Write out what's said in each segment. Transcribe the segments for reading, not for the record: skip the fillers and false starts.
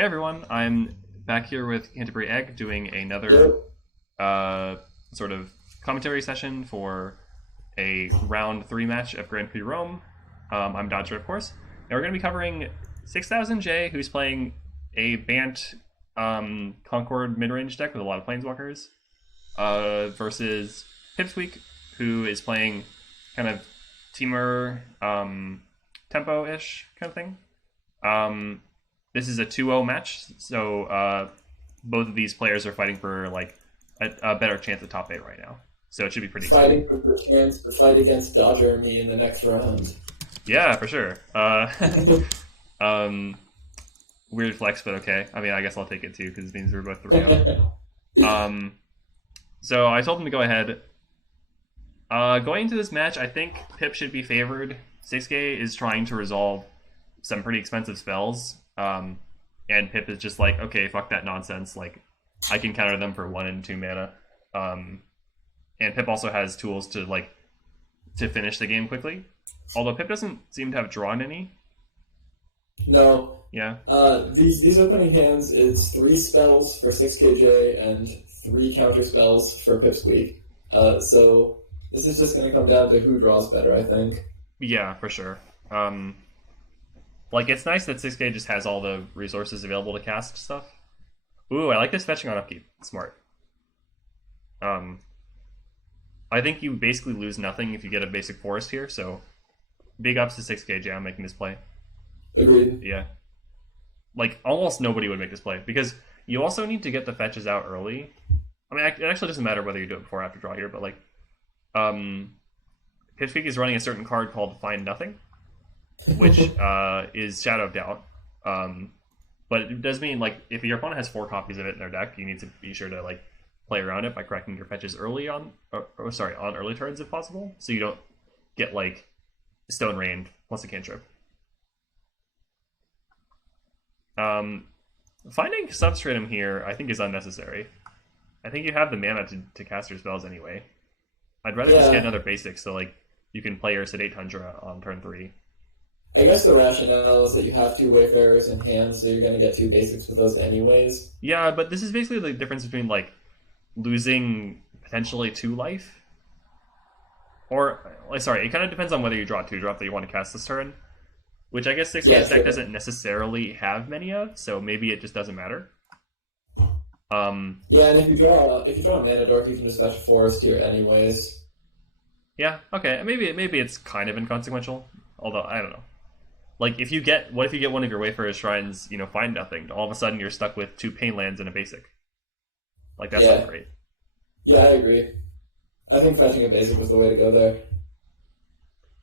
Hey everyone, I'm back here with CanterburyEgg doing another sort of commentary session for a round 3 match of Grand Prix Rome. I'm Dodger, of course. Now we're going to be covering 6000J, who's playing a Bant Concord mid-range deck with a lot of Planeswalkers, versus Pipsqueak, who is playing kind of Temur tempo-ish kind of thing. This is a 2-0 match, so both of these players are fighting for like a better chance at top 8 right now. So it should be pretty fighting for the chance to fight against Dodger and me in the next round. Yeah, for sure. Weird flex, but okay. I mean, I guess I'll take it too, because it means we're both 3-0. So I told him to go ahead. Going into this match, I think Pip should be favored. 6K is trying to resolve some pretty expensive spells. And Pip is just like, okay, fuck that nonsense. Like, I can counter them for 1 and 2 mana. And Pip also has tools to finish the game quickly. Although Pip doesn't seem to have drawn any. No. Yeah. These opening hands, it's 3 spells for 6KJ and 3 counter spells for Pipsqueak. So this is just going to come down to who draws better, I think. Yeah, for sure. It's nice that 6K just has all the resources available to cast stuff. Ooh, I like this fetching on upkeep. Smart. I think you basically lose nothing if you get a basic forest here, so big ups to 6K on making this play. Agreed. Yeah. Like, almost nobody would make this play, because you also need to get the fetches out early. I mean, it actually doesn't matter whether you do it before or after draw here, but Pipsqueak is running a certain card called Find Nothing, which is Shadow of Doubt. But it does mean, if your opponent has 4 copies of it in their deck, you need to be sure to, play around it by cracking your fetches early on early turns if possible, so you don't get, Stone Rained plus a cantrip. Finding Substratum here, I think, is unnecessary. I think you have the mana to cast your spells anyway. I'd rather just get another basic, so, you can play your Sedate Tundra on turn 3. I guess the rationale is that you have 2 Wayfarers in hand, so you're going to get 2 basics with those anyways. Yeah, but this is basically the difference between, losing potentially 2 life. Or, it kind of depends on whether you draw a 2-drop that you want to cast this turn. Which I guess 6K's deck doesn't necessarily have many of, so maybe it just doesn't matter. Yeah, and if you draw a Mana Dork, you can just fetch a forest here anyways. Yeah, okay, maybe it's kind of inconsequential. Although, I don't know. What if you get one of your Wayfarer's Shrines, Find Nothing, all of a sudden you're stuck with 2 Pain Lands and a basic. That's not great. Yeah, I agree. I think fetching a basic was the way to go there.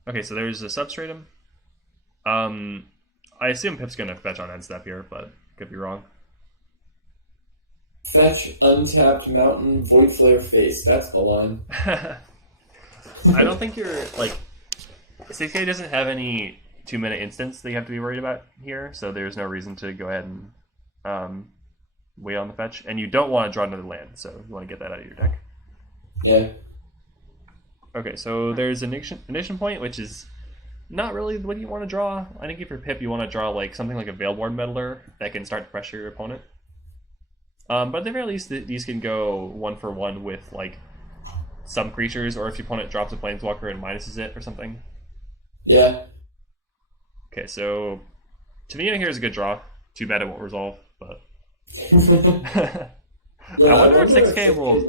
Okay, so there's a Substratum. I assume Pip's gonna fetch on end step here, but could be wrong. Fetch Untapped Mountain Void Flare Face. That's the line. I don't think you're 6K doesn't have any 2-minute instants that you have to be worried about here, so there's no reason to go ahead and wait on the fetch. And you don't want to draw another land, so you want to get that out of your deck. Yeah. Okay, so there's a Nation Point, which is not really what you want to draw. I think if you're Pip, you want to draw something like a Veilborn Meddler that can start to pressure your opponent. But at the very least, these can go 1-for-1 with some creatures, or if your opponent drops a Planeswalker and minuses it or something. Yeah. Okay, so Temur here is a good draw. Too bad it won't resolve, but Yeah, I wonder if 6K will.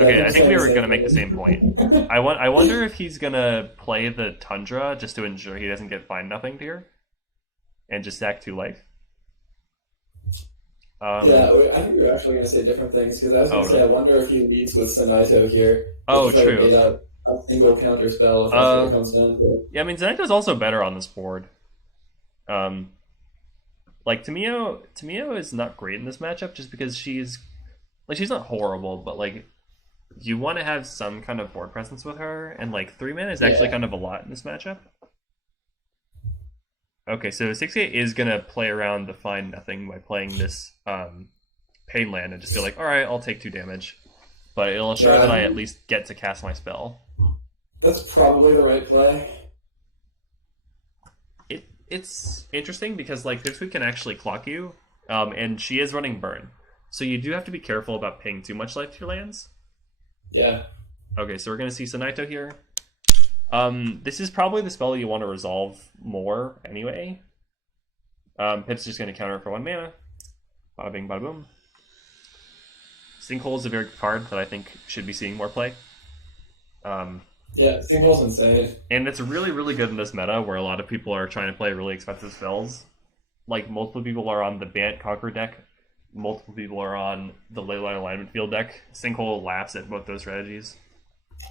Okay, I think we were gonna make the same point. I wonder if he's gonna play the Tundra just to ensure he doesn't get Find Nothing here, and just sack 2 life. Yeah, I think we were actually going to say different things, because I was going to say, I wonder if he leads with Sanaito here. Oh, to try true. To get out a single counter spell if that's what it comes down to. Yeah, I mean, Sanaito's also better on this board. Tamio is not great in this matchup just because she's not horrible, but you want to have some kind of board presence with her, and 3 mana is actually kind of a lot in this matchup. Okay, so 6K is going to play around the Find Nothing by playing this Pain Land and just be like, alright, I'll take 2 damage. But it'll ensure that I at least get to cast my spell. That's probably the right play. it's interesting because like Pipsqueak can actually clock you, and she is running burn, so you do have to be careful about paying too much life to your lands. Yeah. Okay, so we're gonna see Sonaito here. This is probably the spell you want to resolve more anyway. Pip's just gonna counter for 1 mana. Bada bing, bada boom. Sinkhole is a very good card that I think should be seeing more play. Yeah, Sinkhole's insane. And it's really, really good in this meta where a lot of people are trying to play really expensive spells. Like, multiple people are on the Bant Conquer deck. Multiple people are on the Leyline Alignment Field deck. Sinkhole laughs at both those strategies.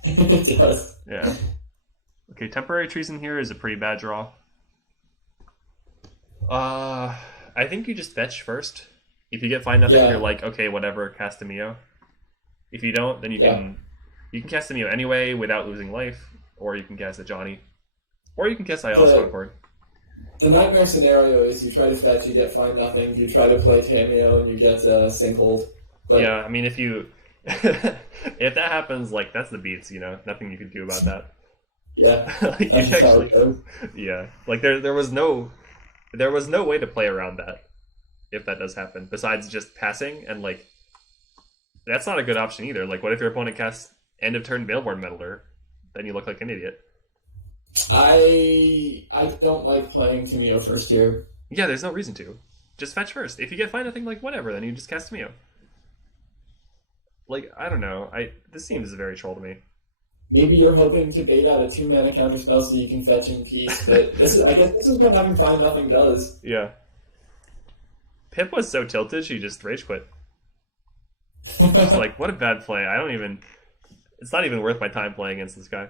It does. Yeah. Okay, Temporary Treason here is a pretty bad draw. I think you just fetch first. If you get find nothing, you're like, okay, whatever, cast a Mio. If you don't, then you can cast a Mio anyway without losing life, or you can cast a Johnny, or you can cast IL Scoreboard. The nightmare scenario is you try to fetch, you get find nothing. You try to play Cameo, and you get Sinkhole. Yeah, I mean, if you if that happens, like that's the beats, you know, nothing you can do about that. Yeah, like, you actually, yeah, like there was no way to play around that if that does happen, besides just passing, and like that's not a good option either. Like, what if your opponent casts end of turn Baleborn Meddler? Then you look like an idiot. I don't like playing Cameo first here. Yeah, there's no reason to. Just fetch first. If you get find nothing, like whatever, then you just cast Cameo. Like, I don't know. This seems very troll to me. Maybe you're hoping to bait out a 2-mana counterspell so you can fetch in peace, but I guess this is what having find nothing does. Yeah. Pip was so tilted, she just rage quit. It's like, what a bad play. It's not even worth my time playing against this guy.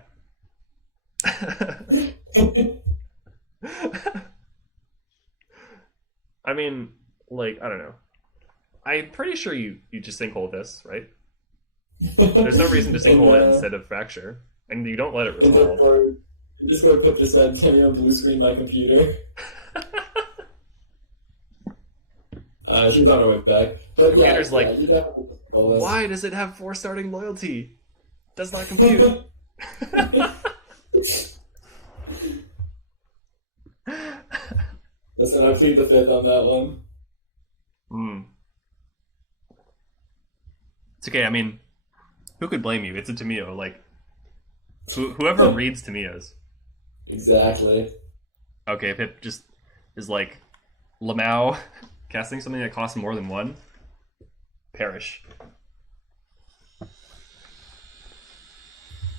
I mean, like, I don't know. I'm pretty sure you just sinkhole this, right? There's no reason to sinkhole it instead of fracture. And you don't let it resolve. In Discord, Pip just said, Cameo blue screen my computer. She's on her way back. But Computer's you definitely sinkhole this. Why does it have 4 starting loyalty? Does not compute. Listen, I plead the fifth on that one. It's okay, I mean, who could blame you? It's a Tamio, like, whoever reads Tamios. Exactly. Okay, Pip just is like, Lamau, casting something that costs more than 1, perish.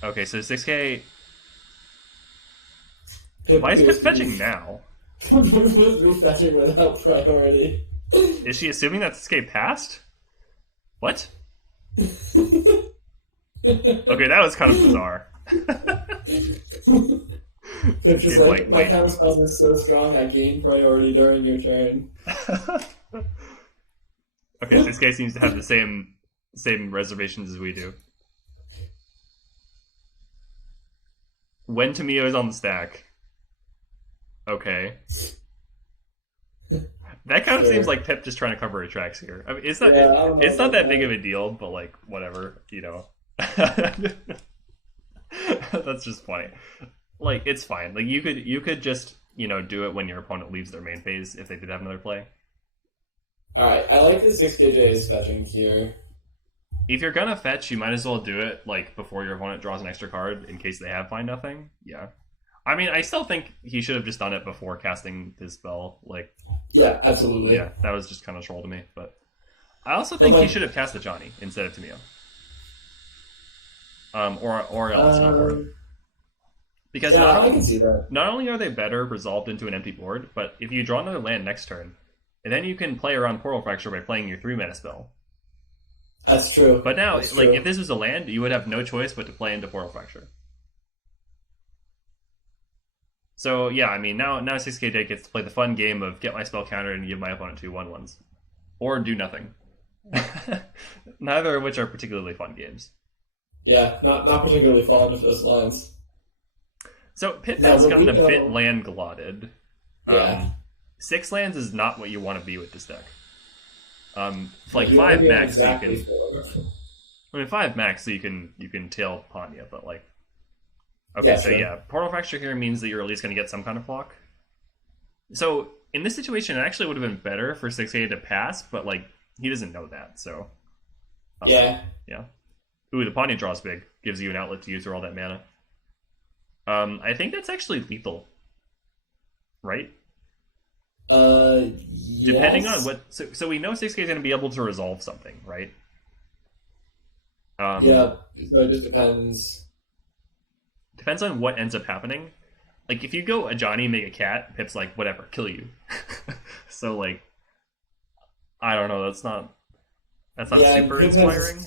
Okay, so 6k. Why is Pip fetching now? Fetching without priority. Is she assuming that 6k passed? What? Okay, that was kind of bizarre. It's just like, my counterspell is so strong, I gain priority during your turn. Okay, so this guy seems to have the same reservations as we do. When Tamio is on the stack. Okay. That kind of seems like Pip just trying to cover her tracks here. I mean, it's not that big of a deal, but like whatever, you know. That's just funny. Like, it's fine. Like, you could just, you know, do it when your opponent leaves their main phase if they did have another play. Alright, I like the 6KJ is fetching here. If you're gonna fetch, you might as well do it like before your opponent draws an extra card in case they have find nothing. Yeah. I mean, I still think he should have just done it before casting his spell. Like, yeah, absolutely. Yeah, that was just kind of troll to me. But I also think he should have cast the Johnny instead of Tamio. Or else because I can see that. Not only are they better resolved into an empty board, but if you draw another land next turn, and then you can play around Portal Fracture by playing your 3-mana spell. That's true. But now, if this was a land, you would have no choice but to play into Portal Fracture. So yeah, I mean, now 6k deck gets to play the fun game of get my spell countered and give my opponent 2 1/1s, or do nothing. Neither of which are particularly fun games. Yeah, not particularly fond of those lines. So Pip has gotten a bit land glotted. Yeah. 6 lands is not what you want to be with this deck. Like 5 max, exactly so you can. I mean, 5 max, so you can tail Panya, but like. Okay, yeah, so sure. Yeah, Portal Fracture here means that you're at least going to get some kind of block. So in this situation, it actually would have been better for 6K to pass, but like he doesn't know that, so Yeah. yeah. Ooh, the Panya draw's big. Gives you an outlet to use for all that mana. I think that's actually lethal, right? Yes. Depending on what. So we know 6K is going to be able to resolve something, right? Yeah, so it just depends. Depends on what ends up happening. Like, if you go a Johnny, make a cat, Pip's like, whatever, kill you. So, like, I don't know, that's not super Pip inspiring.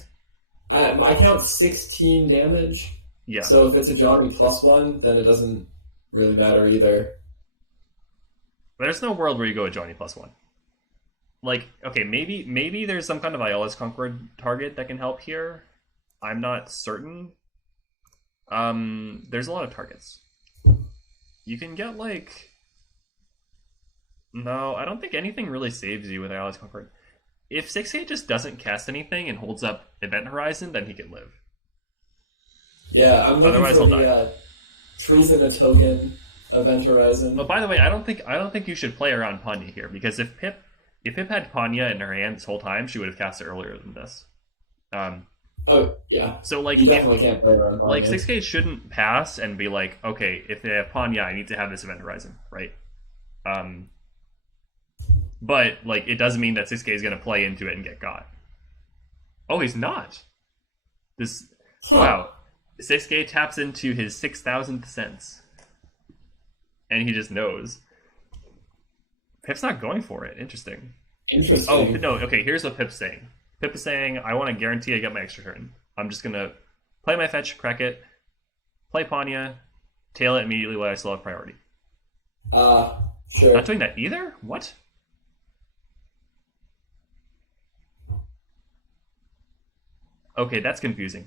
I count 16 damage. Yeah. So if it's a Johnny +1, then it doesn't really matter either. There's no world where you go a Johnny +1. Like, okay, maybe there's some kind of Iola's Concord target that can help here. I'm not certain. There's a lot of targets. You can get, like... No, I don't think anything really saves you with Iola's Concord. If 6K just doesn't cast anything and holds up Event Horizon, then he can live. Yeah, I'm looking Otherwise, for he'll the Treason a token Event Horizon. But by the way, I don't think you should play around Panya here, because if Pip had Panya in her hand this whole time, she would have cast it earlier than this. Oh yeah. So like, you definitely can't play around Panya. Like 6K shouldn't pass and be like, okay, if they have Panya, I need to have this Event Horizon, right? But like, it doesn't mean that 6K is going to play into it and get got. Oh, he's not. Wow. 6K taps into his 6,000th sense, and he just knows. Pip's not going for it. Interesting. Oh no. Okay, here's what Pip's saying. Pip is saying, I want to guarantee I get my extra turn. I'm just gonna play my fetch, crack it, play Panya, tail it immediately while I still have priority. Sure. Not doing that either? What? Okay, that's confusing.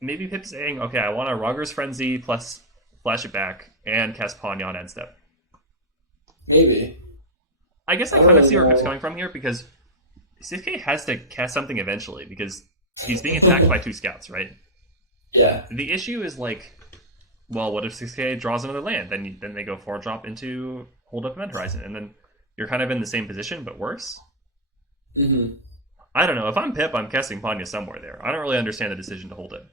Maybe Pip's saying, okay, I want a Rogger's Frenzy plus flash it back and cast Panya on end step. Maybe. I guess I kind of see where Pip's coming from here, because 6K has to cast something eventually, because he's being attacked by 2 scouts, right? Yeah. The issue is like, well, what if 6K draws another land? Then they go 4-drop into hold up Event Horizon, and then you're kind of in the same position but worse. Mm-hmm. I don't know. If I'm Pip, I'm casting Panya somewhere there. I don't really understand the decision to hold it.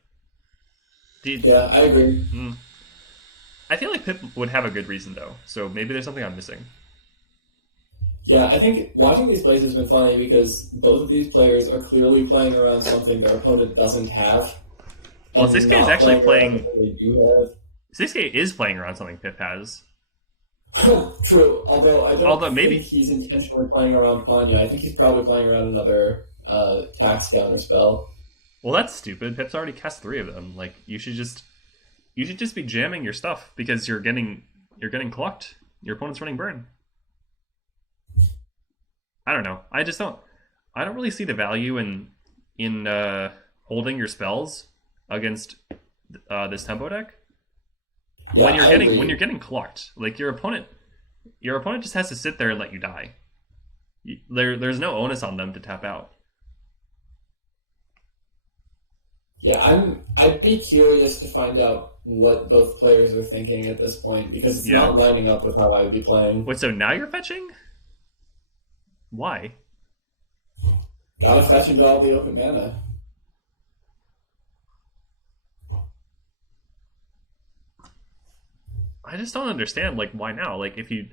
Yeah, I agree. I feel like Pip would have a good reason though, so maybe there's something I'm missing. Yeah, I think watching these plays has been funny because both of these players are clearly playing around something their opponent doesn't have. Well, 6K is actually playing. They do have. 6K is playing around something Pip has. True, although I don't maybe think he's intentionally playing around Panya. I think he's probably playing around another tax counter spell. Well, that's stupid. Pip's already cast 3 of them. Like, you should just be jamming your stuff because you're getting clocked. Your opponent's running burn. I don't know. I don't really see the value in holding your spells against this tempo deck. Yeah, when you're getting clocked, like your opponent just has to sit there and let you die. There's no onus on them to tap out. Yeah, I'd be curious to find out what both players are thinking at this point, because it's not lining up with how I would be playing. Wait, so now you're fetching? Why? Gotta fetch and draw all the open mana. I just don't understand, like, why now? Like, if you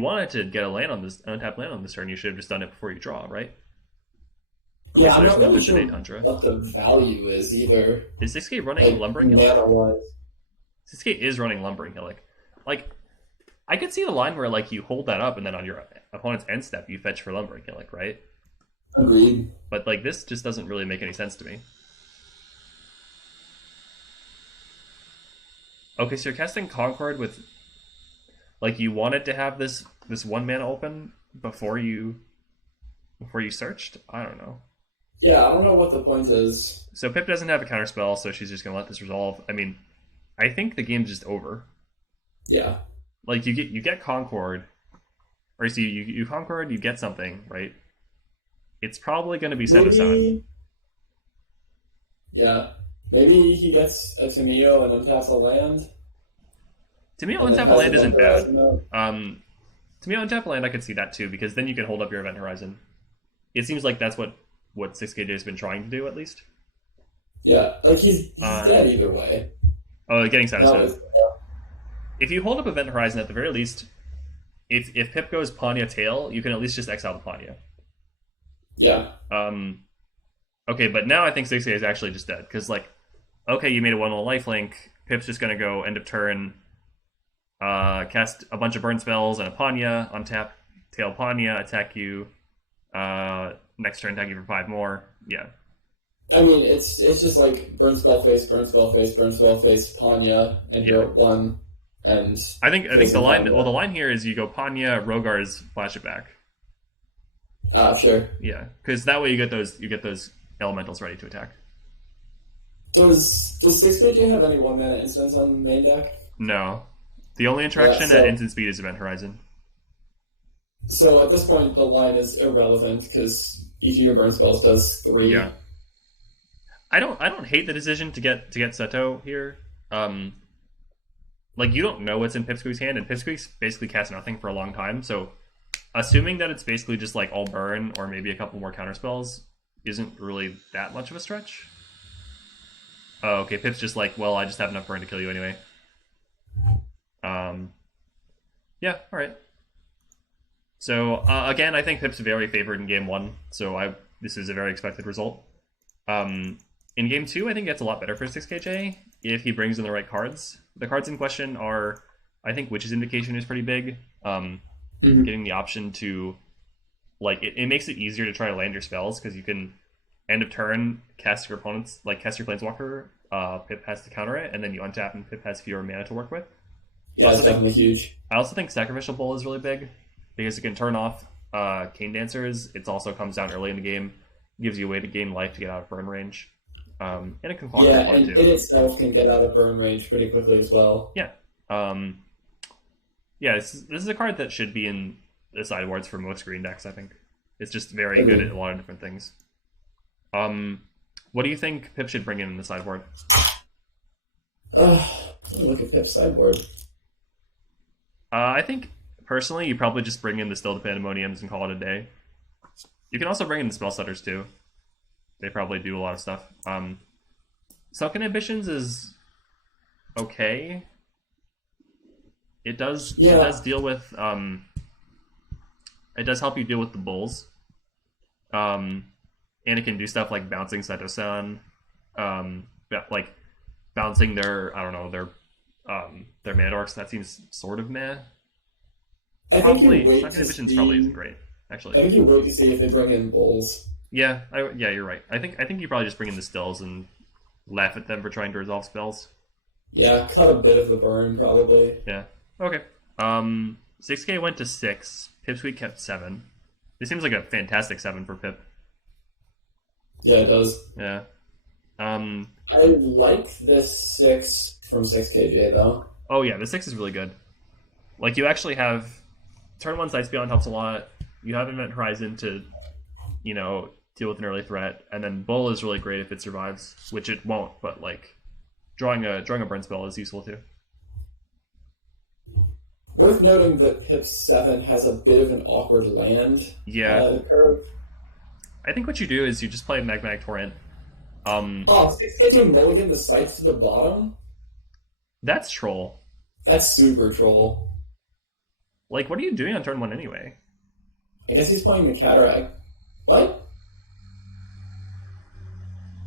wanted to get a land on this untapped land on this turn, you should have just done it before you draw, right? Yeah, I'm not really sure what the value is either. Is 6K running Lumbering Hillock? Mana-wise. 6K is running Lumbering Hillock. Like, I could see the line where, like, you hold that up and then on your opponent's end step, you fetch for Lumbering Hillock, right? Agreed. But, like, this just doesn't really make any sense to me. Okay, so you're casting Concord with... Like, you wanted to have this 1 mana open before you searched? I don't know. Yeah, I don't know what the point is. So Pip doesn't have a counterspell, so she's just going to let this resolve. I mean, I think the game's just over. Yeah. Like, you get Concord, or so you Concord, you get something, right? It's probably going to be 7/7. Yeah. Maybe he gets a Temur and untaps a land. To me, and then untap a has land Event isn't bad. Horizon out. To me, untap a land, I could see that too, because then you can hold up your Event Horizon. It seems like that's what 6KJ has been trying to do, at least. Yeah, like he's dead either way. Oh, getting satisfied. No, If you hold up Event Horizon, at the very least, if Pip goes Panya tail, you can at least just exile the Panya. yeah. Okay, but now I think 6K is actually just dead, because, like, okay, you made a 1-1 lifelink, Pip's just going to go end of turn, cast a bunch of burn spells and a Panya, untap, tail Panya, attack you, next turn attack you for 5 more, yeah. I mean, it's just like burn spell face, burn spell face, burn spell face, Panya, and you're at 1, and... I think the line, the line here is you go Panya, Rogar's, flash it back. Sure. Yeah, because that way you get those elementals ready to attack. Does 6KJ have any 1-mana instants on the main deck? No. The only interaction at instant speed is Event Horizon. So at this point, the line is irrelevant, because each of your burn spells does 3. Yeah. I don't hate the decision to get Seto here. Like, you don't know what's in Pipsqueak's hand, and Pipsqueak's basically cast nothing for a long time, so assuming that it's basically just like all burn or maybe a couple more counter spells isn't really that much of a stretch. Oh, okay, Pip's just like, well, I just have enough burn to kill you anyway. Yeah, alright. So, again, I think Pip's very favored in game 1, so this is a very expected result. In game 2, I think it's a lot better for 6KJ if he brings in the right cards. The cards in question are, I think Witch's Invocation is pretty big. Getting the option to, like, it makes it easier to try to land your spells, because you can, end of turn, cast your opponent's, like, cast your Planeswalker, Pip has to counter it, and then you untap and Pip has fewer mana to work with. Yeah, it's definitely huge. I also think Sacrificial Bowl is really big, because it can turn off Cane Dancers. It also comes down early in the game, gives you a way to gain life to get out of burn range. And it can clock and too. It itself can get out of burn range pretty quickly as well. Yeah. Yeah, this is a card that should be in the sideboards for most green decks, I think. It's just very good at a lot of different things. What do you think Pip should bring in the sideboard? Let me look at Pip's sideboard. I think, personally, you probably just bring in the Still the Pandemoniums and call it a day. You can also bring in the Spell Setters, too. They probably do a lot of stuff. Sunken Ambitions is okay. It does deal with it does help you deal with the bulls. And it can do stuff like bouncing Sato-san, like bouncing their their mana dorks. That seems sort of meh. Probably Sunken Ambitions probably isn't great, actually. I think you wait to see if they bring in bulls. Yeah, you're right. I think you probably just bring in the stills and laugh at them for trying to resolve spells. Yeah, cut a bit of the burn, probably. Yeah. Okay. 6K went to 6. Pipsqueak kept 7. This seems like a fantastic 7 for Pip. Yeah, it does. Yeah. I like this 6 from 6KJ, though. Oh, yeah, the 6 is really good. Like, you actually have... Turn 1 Sights Beyond helps a lot. You have Event Horizon to, deal with an early threat. And then Bull is really great if it survives, which it won't, but, like, drawing a burn spell is useful, too. Worth noting that Pip's 7 has a bit of an awkward land curve. I think what you do is you just play Magmatic Torrent. 6KJ mulligan the sights to the bottom? That's troll. That's super troll. Like, what are you doing on turn 1 anyway? I guess he's playing the Cataract. What?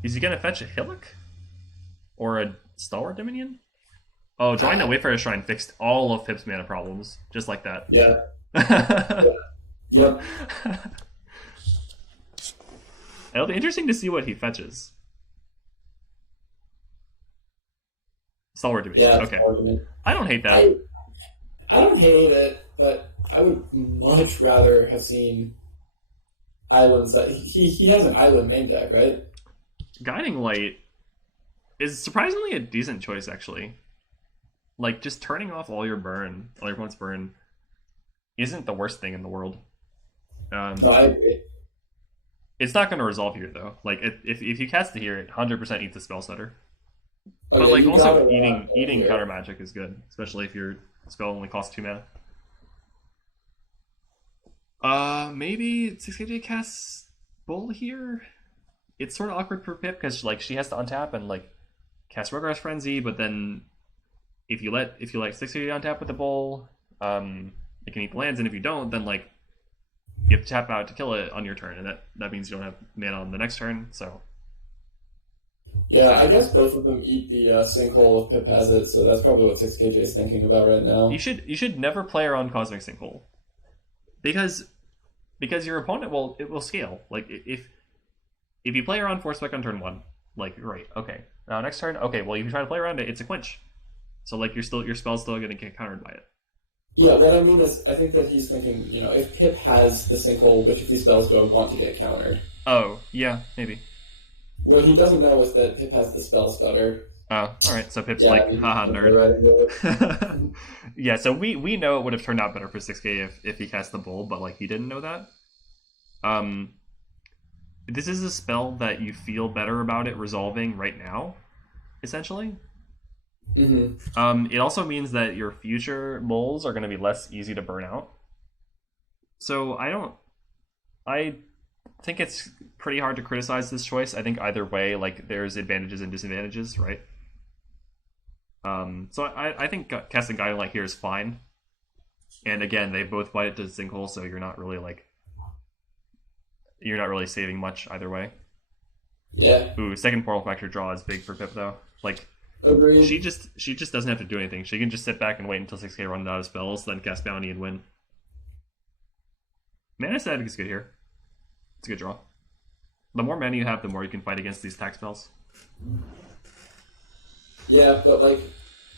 Is he gonna fetch a Hillock? Or a Stalwart Dominion? Oh, drawing that Wayfarer's Shrine fixed all of Pip's mana problems. Just like that. Yeah. Yep. It'll be interesting to see what he fetches. Stalwart Dominion. Yeah, okay. Stalwart Dominion. I don't hate that. I don't hate it, but I would much rather have seen islands. He has an island main deck, right? Guiding Light is surprisingly a decent choice, actually. Like, just turning off all your opponent's burn, isn't the worst thing in the world. No, I agree. It's not going to resolve here, though. Like, if you cast it here, it 100% eats the Spell Setter. But Okay, like you got also it eating here. counter magic is good, especially if your spell only costs 2 mana. Maybe 6KJ casts Bull here. It's sort of awkward for Pip because like she has to untap and like cast Rogar's Frenzy, but then if you let 6KJ untap with the Bull, it can eat the lands, and if you don't, then like you have to tap out to kill it on your turn, and that means you don't have mana on the next turn. So Yeah, I guess both of them eat the sinkhole if Pip has it, so that's probably what 6KJ is thinking about right now. you should never play around Cosmic Sinkhole because your opponent will scale. Like if you play around Force Spec on turn 1, like right, okay, now next turn, okay, well if you try to play around it, it's a quench, so like your spell's still going to get countered by it. Yeah, what I mean is, I think that he's thinking, if Pip has the sinkhole, which of these spells do I want to get countered? Oh yeah, maybe. What he doesn't know is that Pip has the spell stutter. Oh, alright, so Pip's Yeah, like, he haha, jumped nerd. right into it. Yeah, so we know it would have turned out better for 6K if he cast the Bull, but like he didn't know that. This is a spell that you feel better about it resolving right now, essentially. Mm-hmm. It also means that your future Bulls are going to be less easy to burn out. So I think it's pretty hard to criticize this choice. I think either way, like there's advantages and disadvantages, right? So I think casting Guiding Light here is fine. And again, they both bite it to sinkhole, so you're not really saving much either way. Yeah. Ooh, second Portal Factor draw is big for Pip though. Like Agreed. she just doesn't have to do anything. She can just sit back and wait until 6K runs out of spells, then cast Bounty and win. Mana Static is good here. It's a good draw. The more mana you have, the more you can fight against these attack spells. Yeah, but like,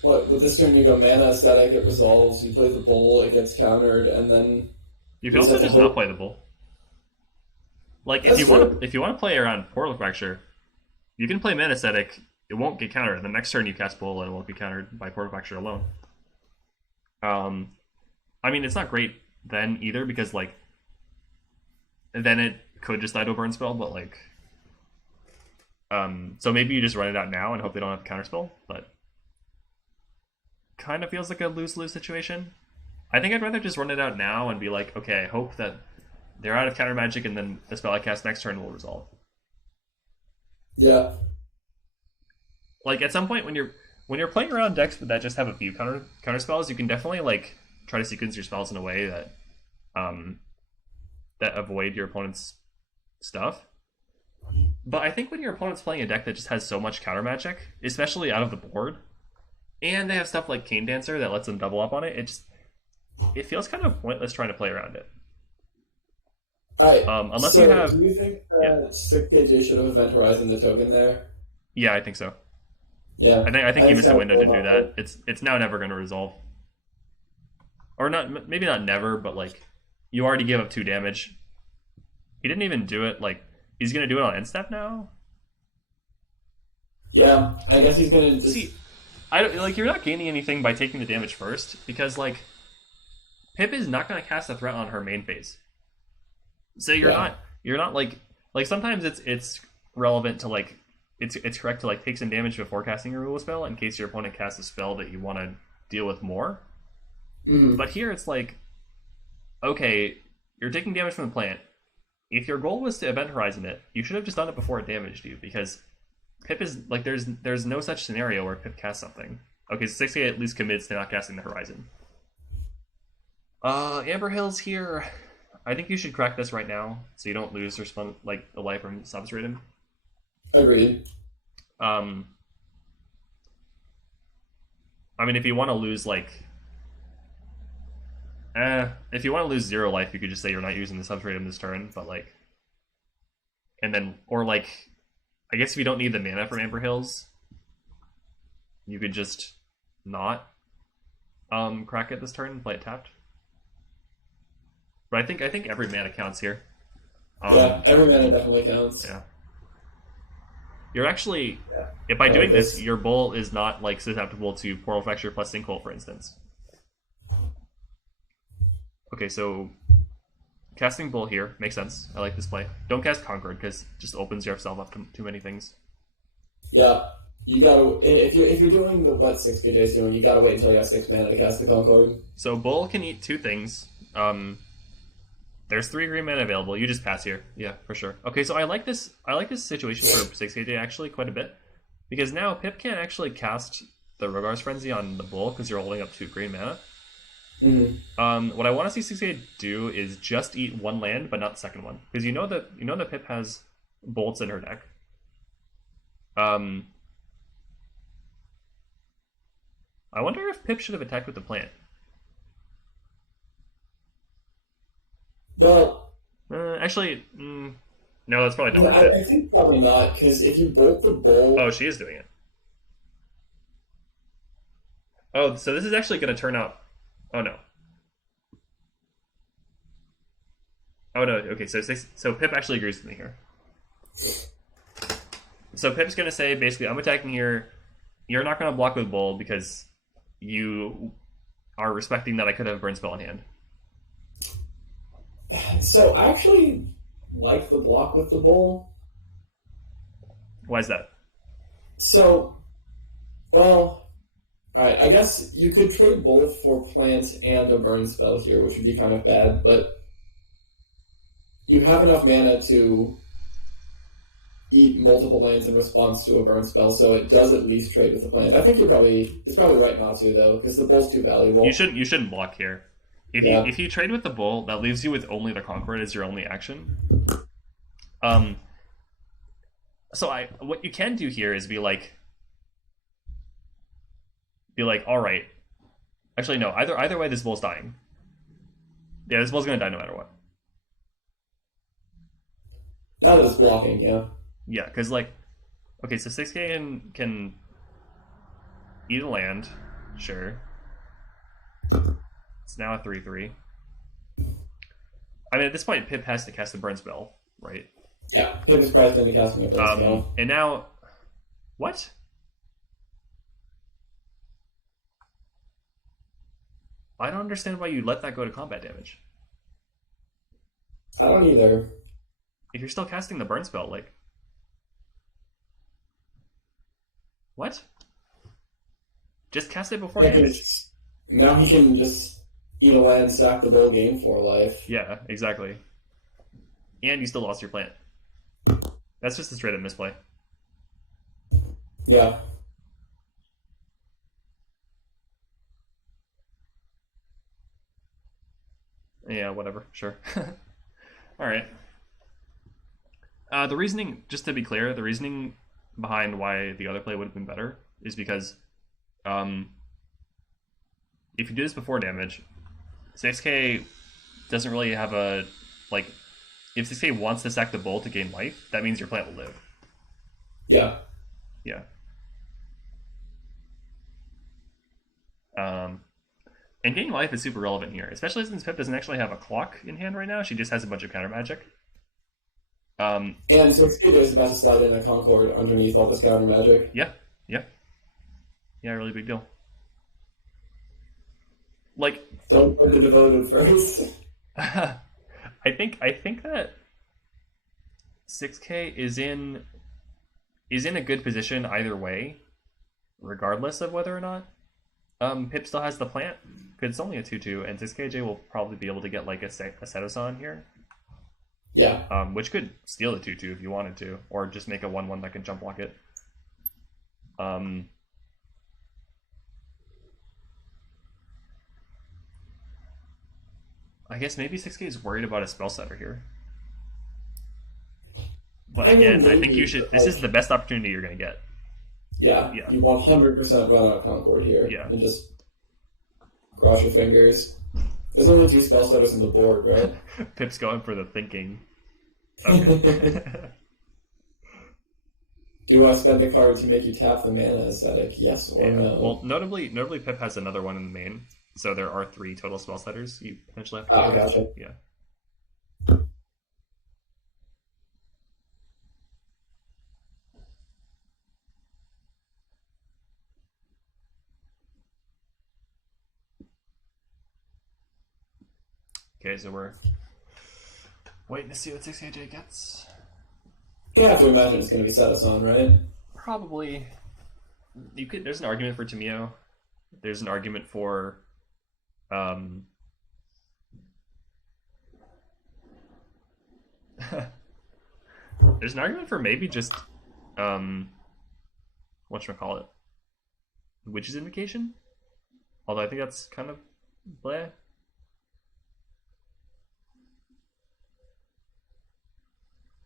what with this turn you go Mana Aesthetic, it resolves, you play the Bull, it gets countered, and then you can also just not play the Bull. Like if you want to play around Portal Fracture, you can play Mana Aesthetic. It won't get countered. The next turn you cast Bull and it won't be countered by Portal Fracture alone. I mean it's not great then either because like then it could just die to a burn spell, but like so maybe you just run it out now and hope they don't have a counterspell, but kind of feels like a lose-lose situation. I think I'd rather just run it out now and be like, okay, I hope that they're out of counter magic and then the spell I cast next turn will resolve. Yeah. Like at some point when you're playing around decks that just have a few counter spells, you can definitely like try to sequence your spells in a way that that avoid your opponent's stuff. But I think when your opponent's playing a deck that just has so much counter magic, especially out of the board, and they have stuff like Cane Dancer that lets them double up on it, it feels kind of pointless trying to play around it. Alright. Unless so you have. Do you think that 6KJ should have Event Horizon the token there? Yeah, I think so. Yeah. I think he missed a window to do that. It's now never going to resolve. Or not, maybe not never, but like you already gave up 2 damage. He didn't even do it. Like he's going to do it on end step now. Yeah, I guess he's going to just... See, I don't, like you're not gaining anything by taking the damage first because like Pip is not going to cast a threat on her main phase. So you're not like sometimes it's relevant to like it's correct to like take some damage before casting a removal spell in case your opponent casts a spell that you want to deal with more. Mm-hmm. But here it's like, okay, you're taking damage from the plant. If your goal was to Event Horizon it, you should have just done it before it damaged you because Pip is like there's no such scenario where Pip casts something. Okay, so 6K at least commits to not casting the Horizon. Amber Hill's here. I think you should crack this right now so you don't lose or spend like a life from Substratum. Agreed. I mean, if you want to lose if you want to lose 0 life, you could just say you're not using the Substratum this turn, but like, and then or like, I guess if you don't need the mana from Amber Hills, you could just not crack it this turn and play it tapped. But I think every mana counts here. Yeah, every mana definitely counts. Yeah. You're actually, if by doing this, your Bull is not like susceptible to Portal Fracture plus Sinkhole, for instance. Okay, so casting Bull here makes sense. I like this play. Don't cast Concord because it just opens yourself up to too many things. Yeah. You gotta if you're doing the what 6KJ's doing, you gotta wait until you have 6 mana to cast the Concord. So Bull can eat 2 things. There's 3 green mana available. You just pass here. Yeah, for sure. Okay, so I like this situation for 6KJ actually quite a bit. Because now Pip can't actually cast the Rogar's Frenzy on the Bull because you're holding up 2 green mana. What I want to see 6KJ do is just eat 1 land, but not the second one. Because you know that Pip has bolts in her deck. I wonder if Pip should have attacked with the plant. Well, actually, no, that's probably not. I think probably not, because if you bolt the Bull... Oh, she is doing it. Oh, so this is actually going to turn out... Oh, no. Oh, no, okay, so Pip actually agrees with me here. So Pip's going to say, basically, I'm attacking here. You're not going to block with Bull because you are respecting that I could have Burn Spell in hand. So I actually like the block with the Bull. Why is that? So, well, alright, I guess you could trade both for plant and a burn spell here, which would be kind of bad, but you have enough mana to eat multiple lands in response to a burn spell, so it does at least trade with the plant. I think it's probably right not to, though, because the Bull's too valuable. You shouldn't block here. If you trade with the Bull, that leaves you with only the Concord as your only action. So what you can do here is be like, all right. Actually, no. Either way, this Bull's dying. Yeah, this Bull's gonna die no matter what. Now that it's blocking, yeah. Yeah, because okay, so 6K can eat a land, sure. It's now a 3/3. I mean, at this point, Pip has to cast the burn spell, right? Yeah, Pip is priced into casting a burn spell. And now, what? I don't understand why you let that go to combat damage. I don't either. If you're still casting the burn spell, what? Just cast it before damage. Now he can just eat a land, sack the Bull, game 4 life. Yeah, exactly. And you still lost your plant. That's just a straight up misplay. Yeah. Yeah, whatever. Sure. Alright. The reasoning, just to be clear, the reasoning behind why the other play would have been better is because if you do this before damage, 6K doesn't really have a, if 6K wants to sack the Bull to gain life, that means your plant will live. Yeah. Yeah. And gaining life is super relevant here, especially since Pip doesn't actually have a clock in hand right now. She just has a bunch of counter magic. And 6K is about to slide in a Concord underneath all this counter magic. Yeah. Really big deal. Don't put the devoted first. I think that 6K is in a good position either way, regardless of whether or not Pip still has the plant, because it's only a 2/2, and 6KJ will probably be able to get a Setosan here. Yeah. Which could steal the 2/2 if you wanted to, or just make a 1/1 that can jump block it. I guess maybe 6K is worried about a spell setter here. But again, I think you should. This is the best opportunity you're going to get. Yeah. You 100% run out of Concord here. Yeah. And just cross your fingers. There's only 2 spell setters on the board, right? Pip's going for the thinking. Okay. Do I spend the card to make you tap the mana aesthetic? Yes or no? Well, notably, Pip has another one in the main, so there are 3 total spell setters you potentially have to Oh, gotcha. Yeah. Okay, so we're waiting to see what 6KJ gets. You have to imagine it's going to be Setosan, right? Probably. There's an argument for Temur. There's an argument for there's an argument for maybe just whatchamacallit, Witch's Invocation. Although I think that's kind of bleh.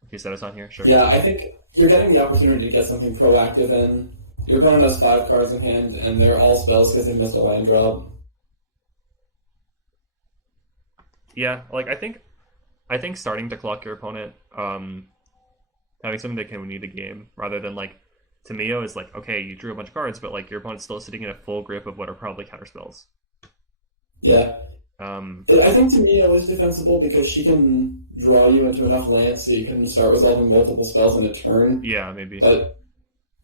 Okay, Seto's on here, sure. Yeah, I think you're getting the opportunity to get something proactive in. Your opponent has 5 cards in hand, and they're all spells because they missed a land drop. Yeah, like I think starting to clock your opponent, having something that can win you the game, rather than like Temur is like, okay, you drew a bunch of cards, but like your opponent's still sitting in a full grip of what are probably counter spells. Yeah. I think Temur is defensible because she can draw you into enough lands so you can start resolving multiple spells in a turn. Yeah, maybe. But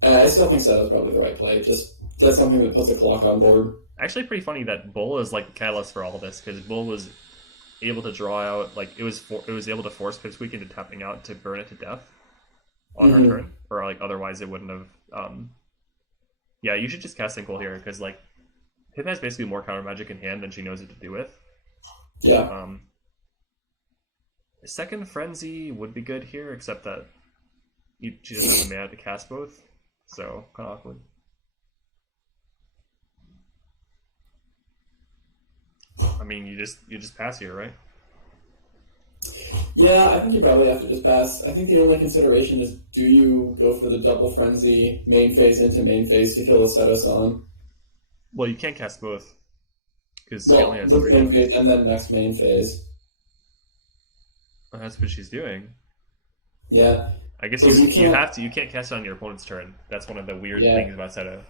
I still think Seto's probably the right play. Just get something that puts a clock on board. Actually, pretty funny that Bull is like the catalyst for all of this, because Bull was able to draw out, like it was able to force Pipsqueak into tapping out to burn it to death on her turn, or like otherwise it wouldn't have. Yeah, you should just cast Sinkhole here, because like Pip has basically more counter magic in hand than she knows what to do with. Yeah. Second Frenzy would be good here, except that she doesn't have the mana to cast both, so kind of awkward. I mean, you just pass here, right? Yeah, I think you probably have to just pass. I think the only consideration is, do you go for the double Frenzy main phase into main phase to kill the Seto-san? Well, you can't cast both, because No, the main phase and then next main phase. Well, that's what she's doing. Yeah. I guess you can't cast it on your opponent's turn. That's one of the weird things about Seto.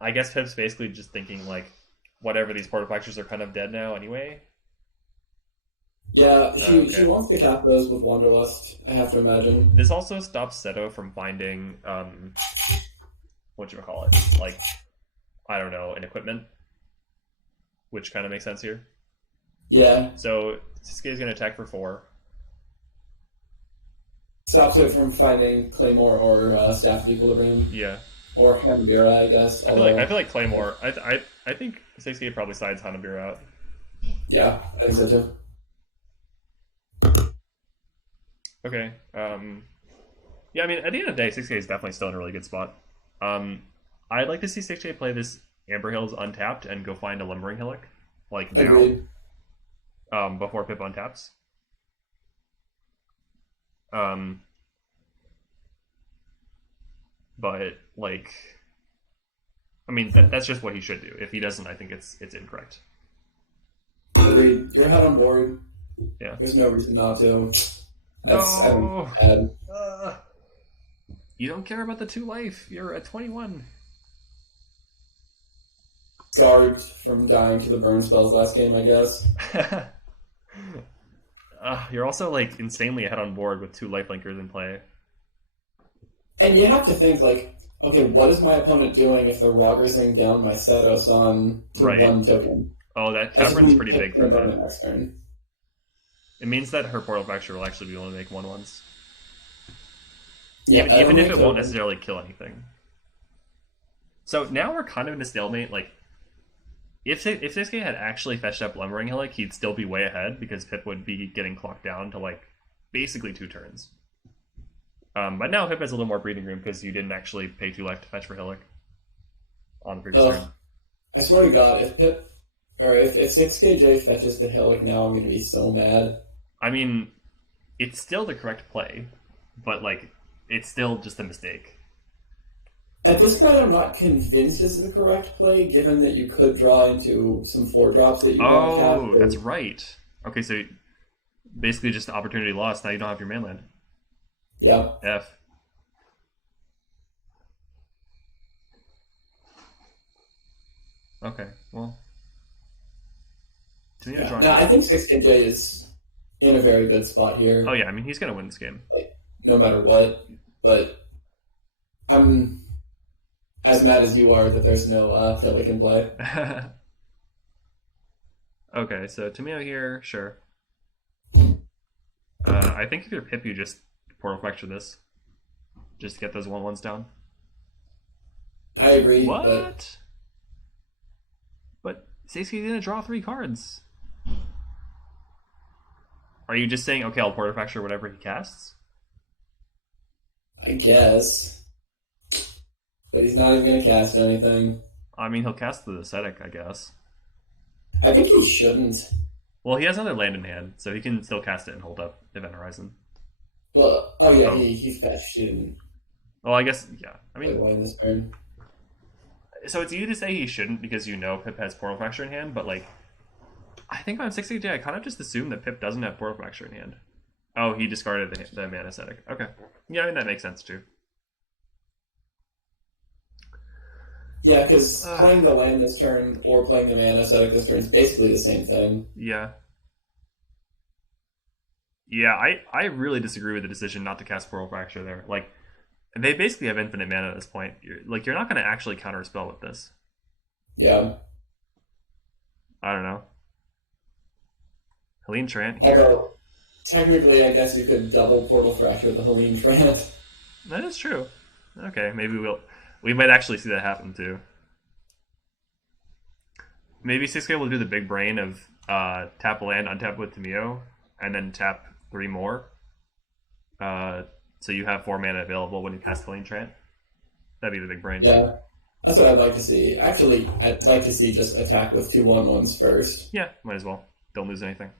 I guess Pip's basically just thinking like, whatever, these portal flexures are kind of dead now anyway. Yeah, she wants to cap those with Wanderlust, I have to imagine. This also stops Seto from finding whatchamacallit, like, I don't know, an equipment, which kind of makes sense here. Yeah. So Sasuke is going to attack for 4. Stops it from finding Claymore or Staff of Equilibrium. Yeah. Or Hanabira, I guess. I feel like Claymore. I think Sasuke probably sides Hanabira out. Yeah, I think so too. Okay. Yeah, I mean, at the end of the day, 6K is definitely still in a really good spot. I'd like to see 6K play this Amber Hills untapped and go find a Lumbering Hillock, like now. Agreed. Before Pip untaps. But like, I mean, that's just what he should do. If he doesn't, I think it's incorrect. Agreed. You're ahead on board. Yeah. There's no reason not to. No. Bad. You don't care about the 2 life. You're at 21. Scarred from dying to the burn spells last game, I guess. You're also like insanely ahead on board with 2 lifelinkers in play. And you have to think, like, okay, what is my opponent doing if they're Roggersing down my Seto-san to 1 token? Oh, that Catherine's pretty big for that. Next turn. It means that her Portal Fracture will actually be able to make 1/1s. Yeah, even if it won't necessarily kill anything. So now we're kind of in a stalemate. Like, if this guy had actually fetched up Lumbering Hillock, he'd still be way ahead because Pip would be getting clocked down to like basically 2 turns. But now Pip has a little more breathing room because you didn't actually pay 2 life to fetch for Hillock on the previous turn. I swear to God, if 6KJ fetches the Hillock now, I'm going to be so mad. I mean, it's still the correct play, but like, it's still just a mistake. At this point, I'm not convinced this is the correct play, given that you could draw into some 4-drops that you don't have. Oh, that's right. Okay, so basically just opportunity lost. Now you don't have your mainland. Yep. F. Okay, well. No, I think 6KJ is in a very good spot here. Oh yeah, I mean, he's going to win this game. Like, no matter what. But I'm as mad as you are that there's no Hillock in play. Okay, so Temur here, sure. I think if you're Pip, you just Portal Fracture this. just to get those 1/1s down. I agree, What? But Sasuke's gonna draw 3 cards. Are you just saying, okay, I'll Portal Fracture whatever he casts? I guess. But he's not even going to cast anything. I mean, he'll cast the Ascetic, I guess. I think he shouldn't. Well, he has another land in hand, so he can still cast it and hold up Event Horizon. Well, he fetched. He didn't Well, I guess, yeah. I play mean, one this turn. so it's easy to say he shouldn't because you know Pip has Portal Fracture in hand, but like, I think on 60J, I kind of just assumed that Pip doesn't have Portal Fracture in hand. Oh, he discarded the Mana Ascetic. Okay. Yeah, I mean, that makes sense too. Yeah, because playing the land this turn or playing the Mana Ascetic this turn is basically the same thing. Yeah. Yeah, I really disagree with the decision not to cast Portal Fracture there. Like, they basically have infinite mana at this point. You're not going to actually counterspell with this. Yeah. I don't know. Helene Trant here. Although, technically, I guess you could double Portal Fracture with the Helene Trant. That is true. Okay, maybe we might actually see that happen too. Maybe 6K will do the big brain of tap a land, untap with Temur, and then tap 3 more. So you have 4 mana available when you cast Helene Trant. That'd be the big brain. Yeah. That's what I'd like to see. Actually, I'd like to see just attack with 2 1/1s first. Yeah, might as well. Don't lose anything.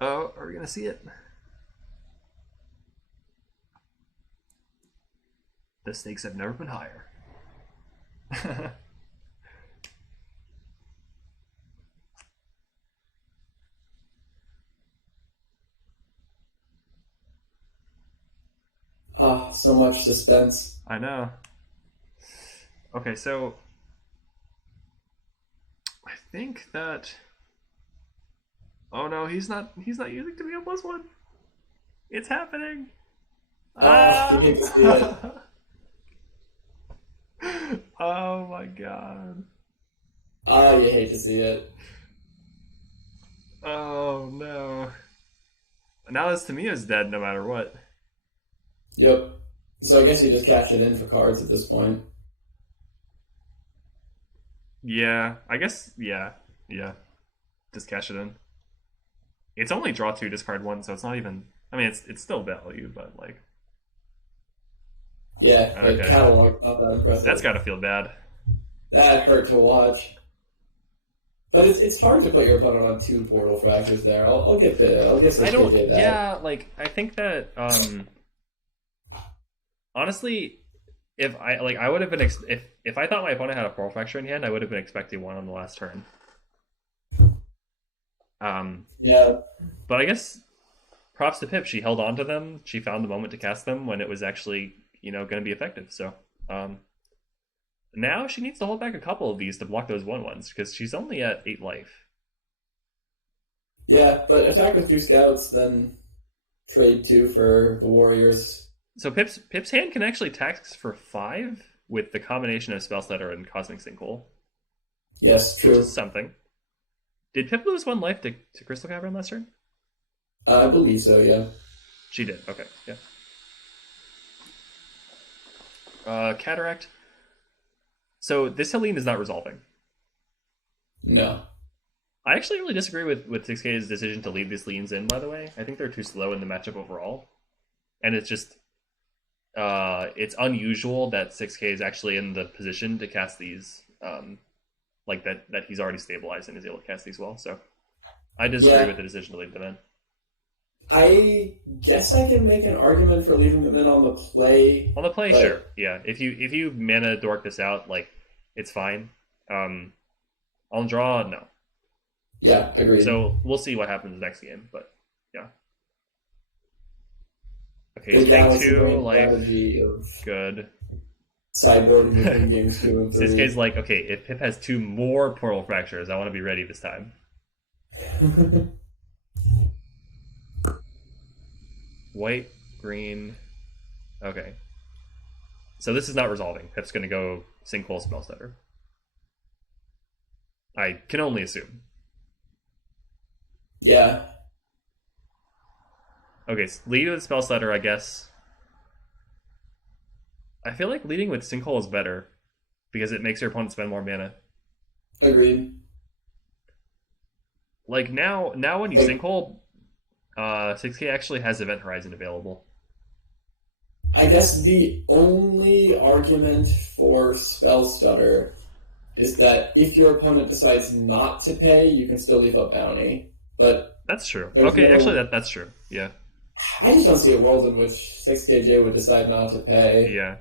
Oh, are we going to see it? The stakes have never been higher. So much suspense. I know. Okay, so I think that. Oh no, he's not using to be a +1. It's happening. You hate to see it. Oh my god. You hate to see it. Oh no. Now this Tamiya's dead no matter what. Yep. So I guess you just cash it in for cards at this point. Yeah, I guess, yeah. Just cash it in. It's only draw 2, discard 1, so it's not even, I mean, it's still value, but like. Yeah, the Okay. catalog, not that impressive. That's gotta feel bad. That hurt to watch. But it's hard to put your opponent on 2 Portal Fractures there. I'll get 6KJ that. Yeah, like, I think that, honestly, if I would have been, if I thought my opponent had a Portal Fracture in hand, I would have been expecting 1 on the last turn. Yeah. But I guess props to Pip. She held on to them. She found the moment to cast them when it was actually, going to be effective. So now she needs to hold back a couple of these to block those 1/1s because she's only at 8 life. Yeah, but attack with 2 scouts, then trade 2 for the Warriors. So Pip's hand can actually tax for 5 with the combination of Spellstutter and Cosmic Sinkhole. Yes, Which true. is something. Did Pip lose 1 life to Crystal Cavern last turn? I believe so, yeah. She did. Okay, yeah. Cataract. So this Helene is not resolving. No. I actually really disagree with 6K's decision to leave these leans in, by the way. I think they're too slow in the matchup overall. And it's just... it's unusual that 6K is actually in the position to cast these... like that he's already stabilized and is able to cast these well. So I disagree with the decision to leave them in. I guess I can make an argument for leaving them in on the play. On the play, sure. Yeah. If you mana dork this out, like, it's fine. On draw, no. Yeah, agreed. So we'll see what happens next game, but yeah. Okay, the he's getting Galaxy 2 Brain life. strategy of Good. sideboarding between games 2 and 3. 6K's like, okay, if Pip has 2 more Portal Fractures, I want to be ready this time. White, green. Okay. So this is not resolving. Pip's going to go Sinkhole Spellstutter. I can only assume. Yeah. Okay, so lead with Spell Stutter, I guess. I feel like leading with Sinkhole is better because it makes your opponent spend more mana. Agreed. Like now when you Like, Sinkhole, 6K actually has Event Horizon available. I guess the only argument for Spell Stutter is that if your opponent decides not to pay, you can still leave a bounty. But That's true. there's Okay, no, actually that's true. Yeah. I just don't see a world in which 6KJ would decide not to pay. Yeah.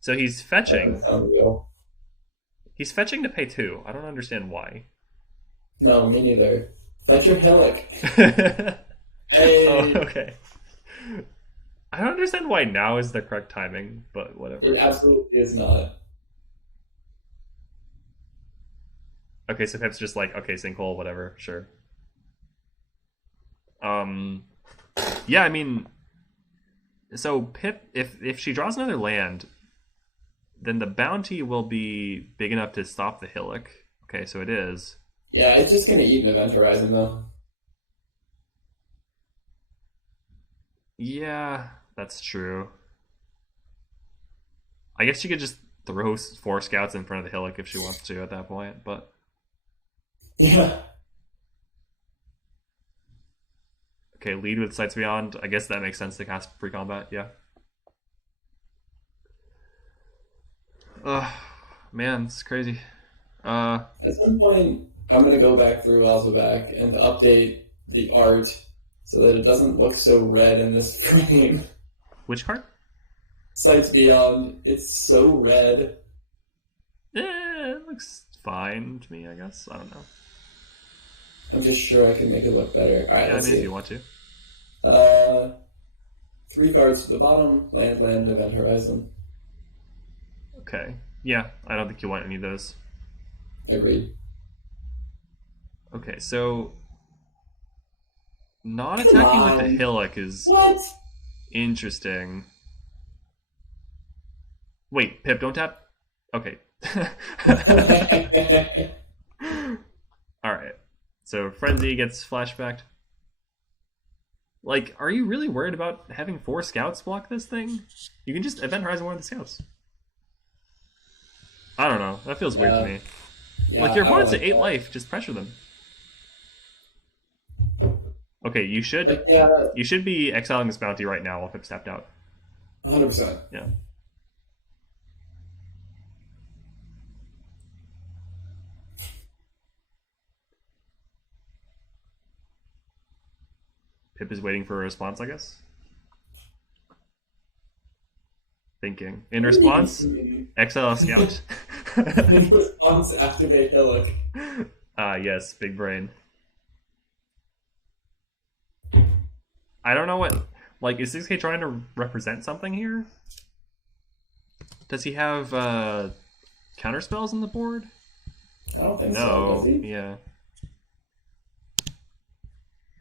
So he's fetching. That's unreal. He's fetching to pay 2. I don't understand why. No, me neither. That's your Hillock. Oh, Hey, okay. I don't understand why now is the correct timing, but whatever. it absolutely is not. Okay, so Pip's just like, okay, Sinkhole, whatever, sure. Yeah, I mean, so Pip, if she draws another land, then the bounty will be big enough to stop the Hillock. Okay, so it is. Yeah, it's just gonna eat an Event Horizon though. Yeah, that's true. I guess she could just throw 4 scouts in front of the Hillock if she wants to at that point, but Yeah. okay, lead with Sights Beyond. I guess that makes sense to cast pre-combat, yeah. Man, it's crazy. At some point, I'm gonna go back through Alzabac and update the art so that it doesn't look so red in this frame. Which card? Sights Beyond, it's so red. It looks fine to me, I guess. I don't know. I'm just sure I can make it look better. Alright, Yeah, I let's mean, if see. you want to. 3 cards to the bottom, land, Event Horizon. Okay. Yeah, I don't think you want any of those. Agreed. Okay, so not Come attacking with the on. Hillock is What? interesting. Wait, Pip, don't tap. Okay. All right. So Frenzy gets flashbacked. Like, are you really worried about having 4 scouts block this thing? You can just Event Horizon one of the scouts. I don't know. That feels weird to me. Yeah, Like, your I don't opponent's like at 8 that. life. Just pressure them. Okay, you should Like, yeah, be exiling this bounty right now while Pip's tapped out. 100%. Yeah. Pip is waiting for a response, I guess. Thinking. In response, exile a scout. In response, activate Hillock. Yes, big brain. I don't know what... Like, is 6K trying to represent something here? Does he have, counter spells on the board? I don't think so, No. does he? Yeah.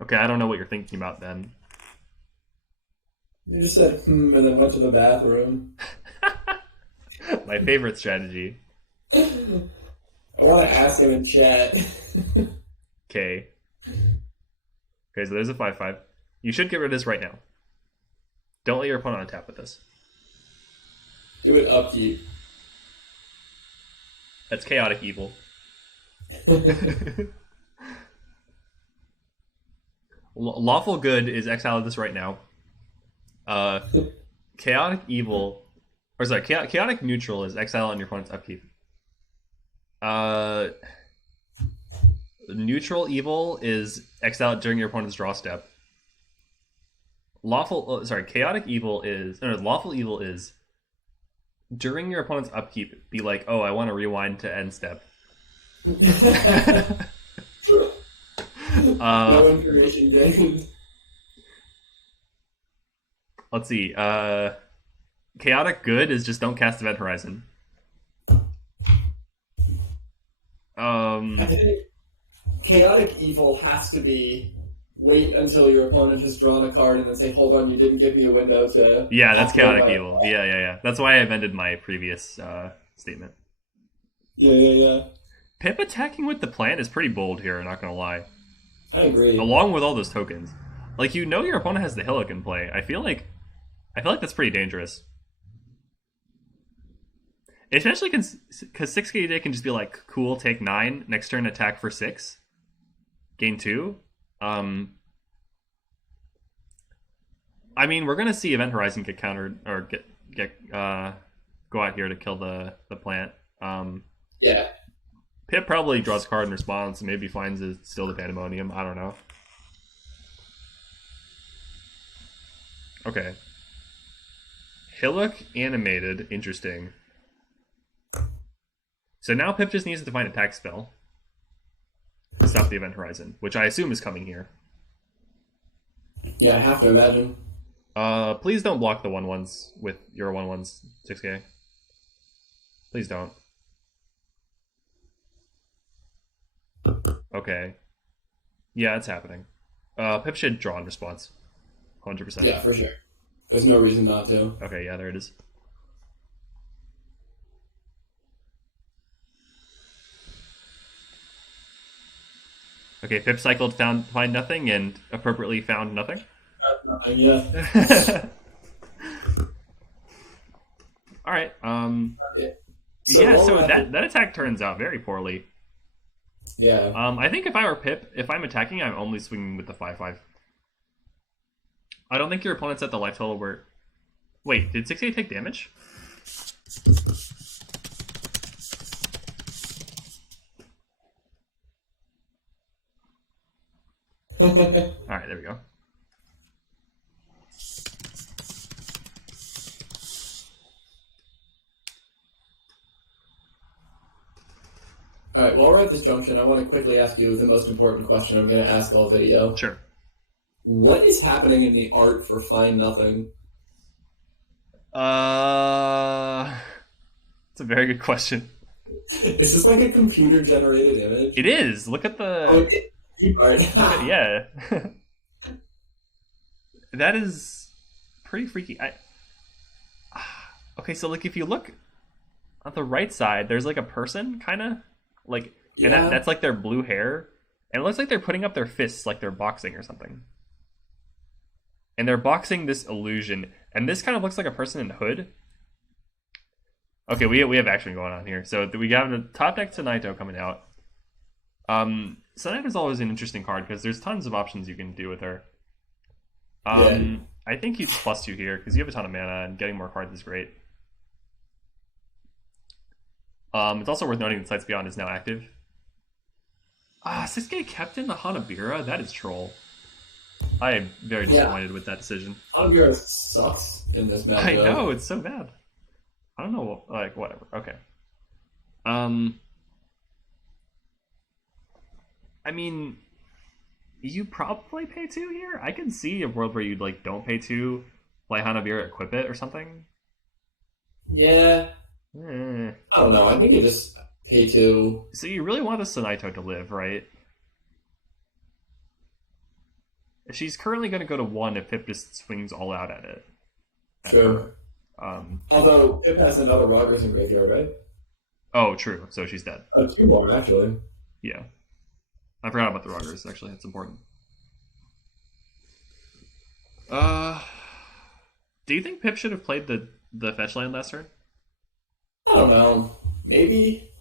Okay, I don't know what you're thinking about then. You just said, and then went to the bathroom. My favorite strategy. I want to ask him in chat. Okay. Okay, so there's a 5/5. You should get rid of this right now. Don't let your opponent untap with this. Do it upkeep. That's chaotic evil. Lawful good is exiled this right now. Chaotic evil, or sorry, chaotic neutral is exile on your opponent's upkeep. Neutral evil is exiled during your opponent's draw step. Chaotic evil is lawful evil is during your opponent's upkeep. Be like, oh, I want to rewind to end step. No information gained. Let's see. Chaotic good is just don't cast Event Horizon. I think chaotic evil has to be wait until your opponent has drawn a card and then say, hold on, you didn't give me a window to... Yeah, that's chaotic my- evil. Yeah. That's why I amended my previous statement. Yeah. Pip attacking with the plant is pretty bold here, not gonna lie. I agree. Along with all those tokens. Like, you know your opponent has the Hillock in play. I feel like that's pretty dangerous. Especially because 6K can just be like, cool, take 9, next turn attack for 6, gain 2. I mean, we're gonna see Event Horizon get countered or go out here to kill the plant. Yeah. Pip probably draws a card in response and maybe finds it still the Pandemonium. I don't know. Okay. Hillock animated. Interesting. So now Pip just needs to find attack spell to stop the Event Horizon, which I assume is coming here. Yeah, I have to imagine. Please don't block the 1/1s with your 1/1s 6K. Please don't. Okay. Yeah, it's happening. Pip should draw in response. 100%. Yeah, for sure. There's no reason not to. Okay, yeah, there it is. Okay, Pip cycled find nothing and appropriately found nothing. Nothing, yeah. All right. So that attack turns out very poorly. Yeah. I think if I were Pip, if I'm attacking, I'm only swinging with the 5/5. I don't think your opponent's at the life total where. Wait, did 6A take damage? All right, there we go. All right, while we're at this junction, I want to quickly ask you the most important question I'm going to ask all video. Sure. What is happening in the art for Find Nothing? It's a very good question. Is this like a computer-generated image? It is. Look at the. Oh, art. Yeah. That is pretty freaky. Okay, so like if you look on the right side, there's like a person, kind of like, and that's like their blue hair, and it looks like they're putting up their fists like they're boxing or something. And they're boxing this illusion, and this kind of looks like a person in a hood. Okay, we have action going on here. So we got the top deck Tanaito coming out. Tanaito's always an interesting card because there's tons of options you can do with her. I think he's +2 here because you have a ton of mana and getting more cards is great. It's also worth noting that Sights Beyond is now active. 6K kept in the Hanabira? That is troll. I am very disappointed with that decision. Hanabira sucks in this matchup. I know, it's so bad. I don't know, like, whatever. Okay. I mean, you probably pay 2 here. I can see a world where you'd, like, don't pay 2, play Hanabira, equip it or something. Yeah. I don't know. I think you just pay 2. So you really want the Tanaito to live, right? She's currently going to go to 1 if Pip just swings all out at it. True. Although Pip has another Rogers in graveyard, right? Oh, true. So she's dead. 2 more, actually. Yeah. I forgot about the Rogers, actually. That's important. Do you think Pip should have played the fetch land last turn? I don't know. Maybe.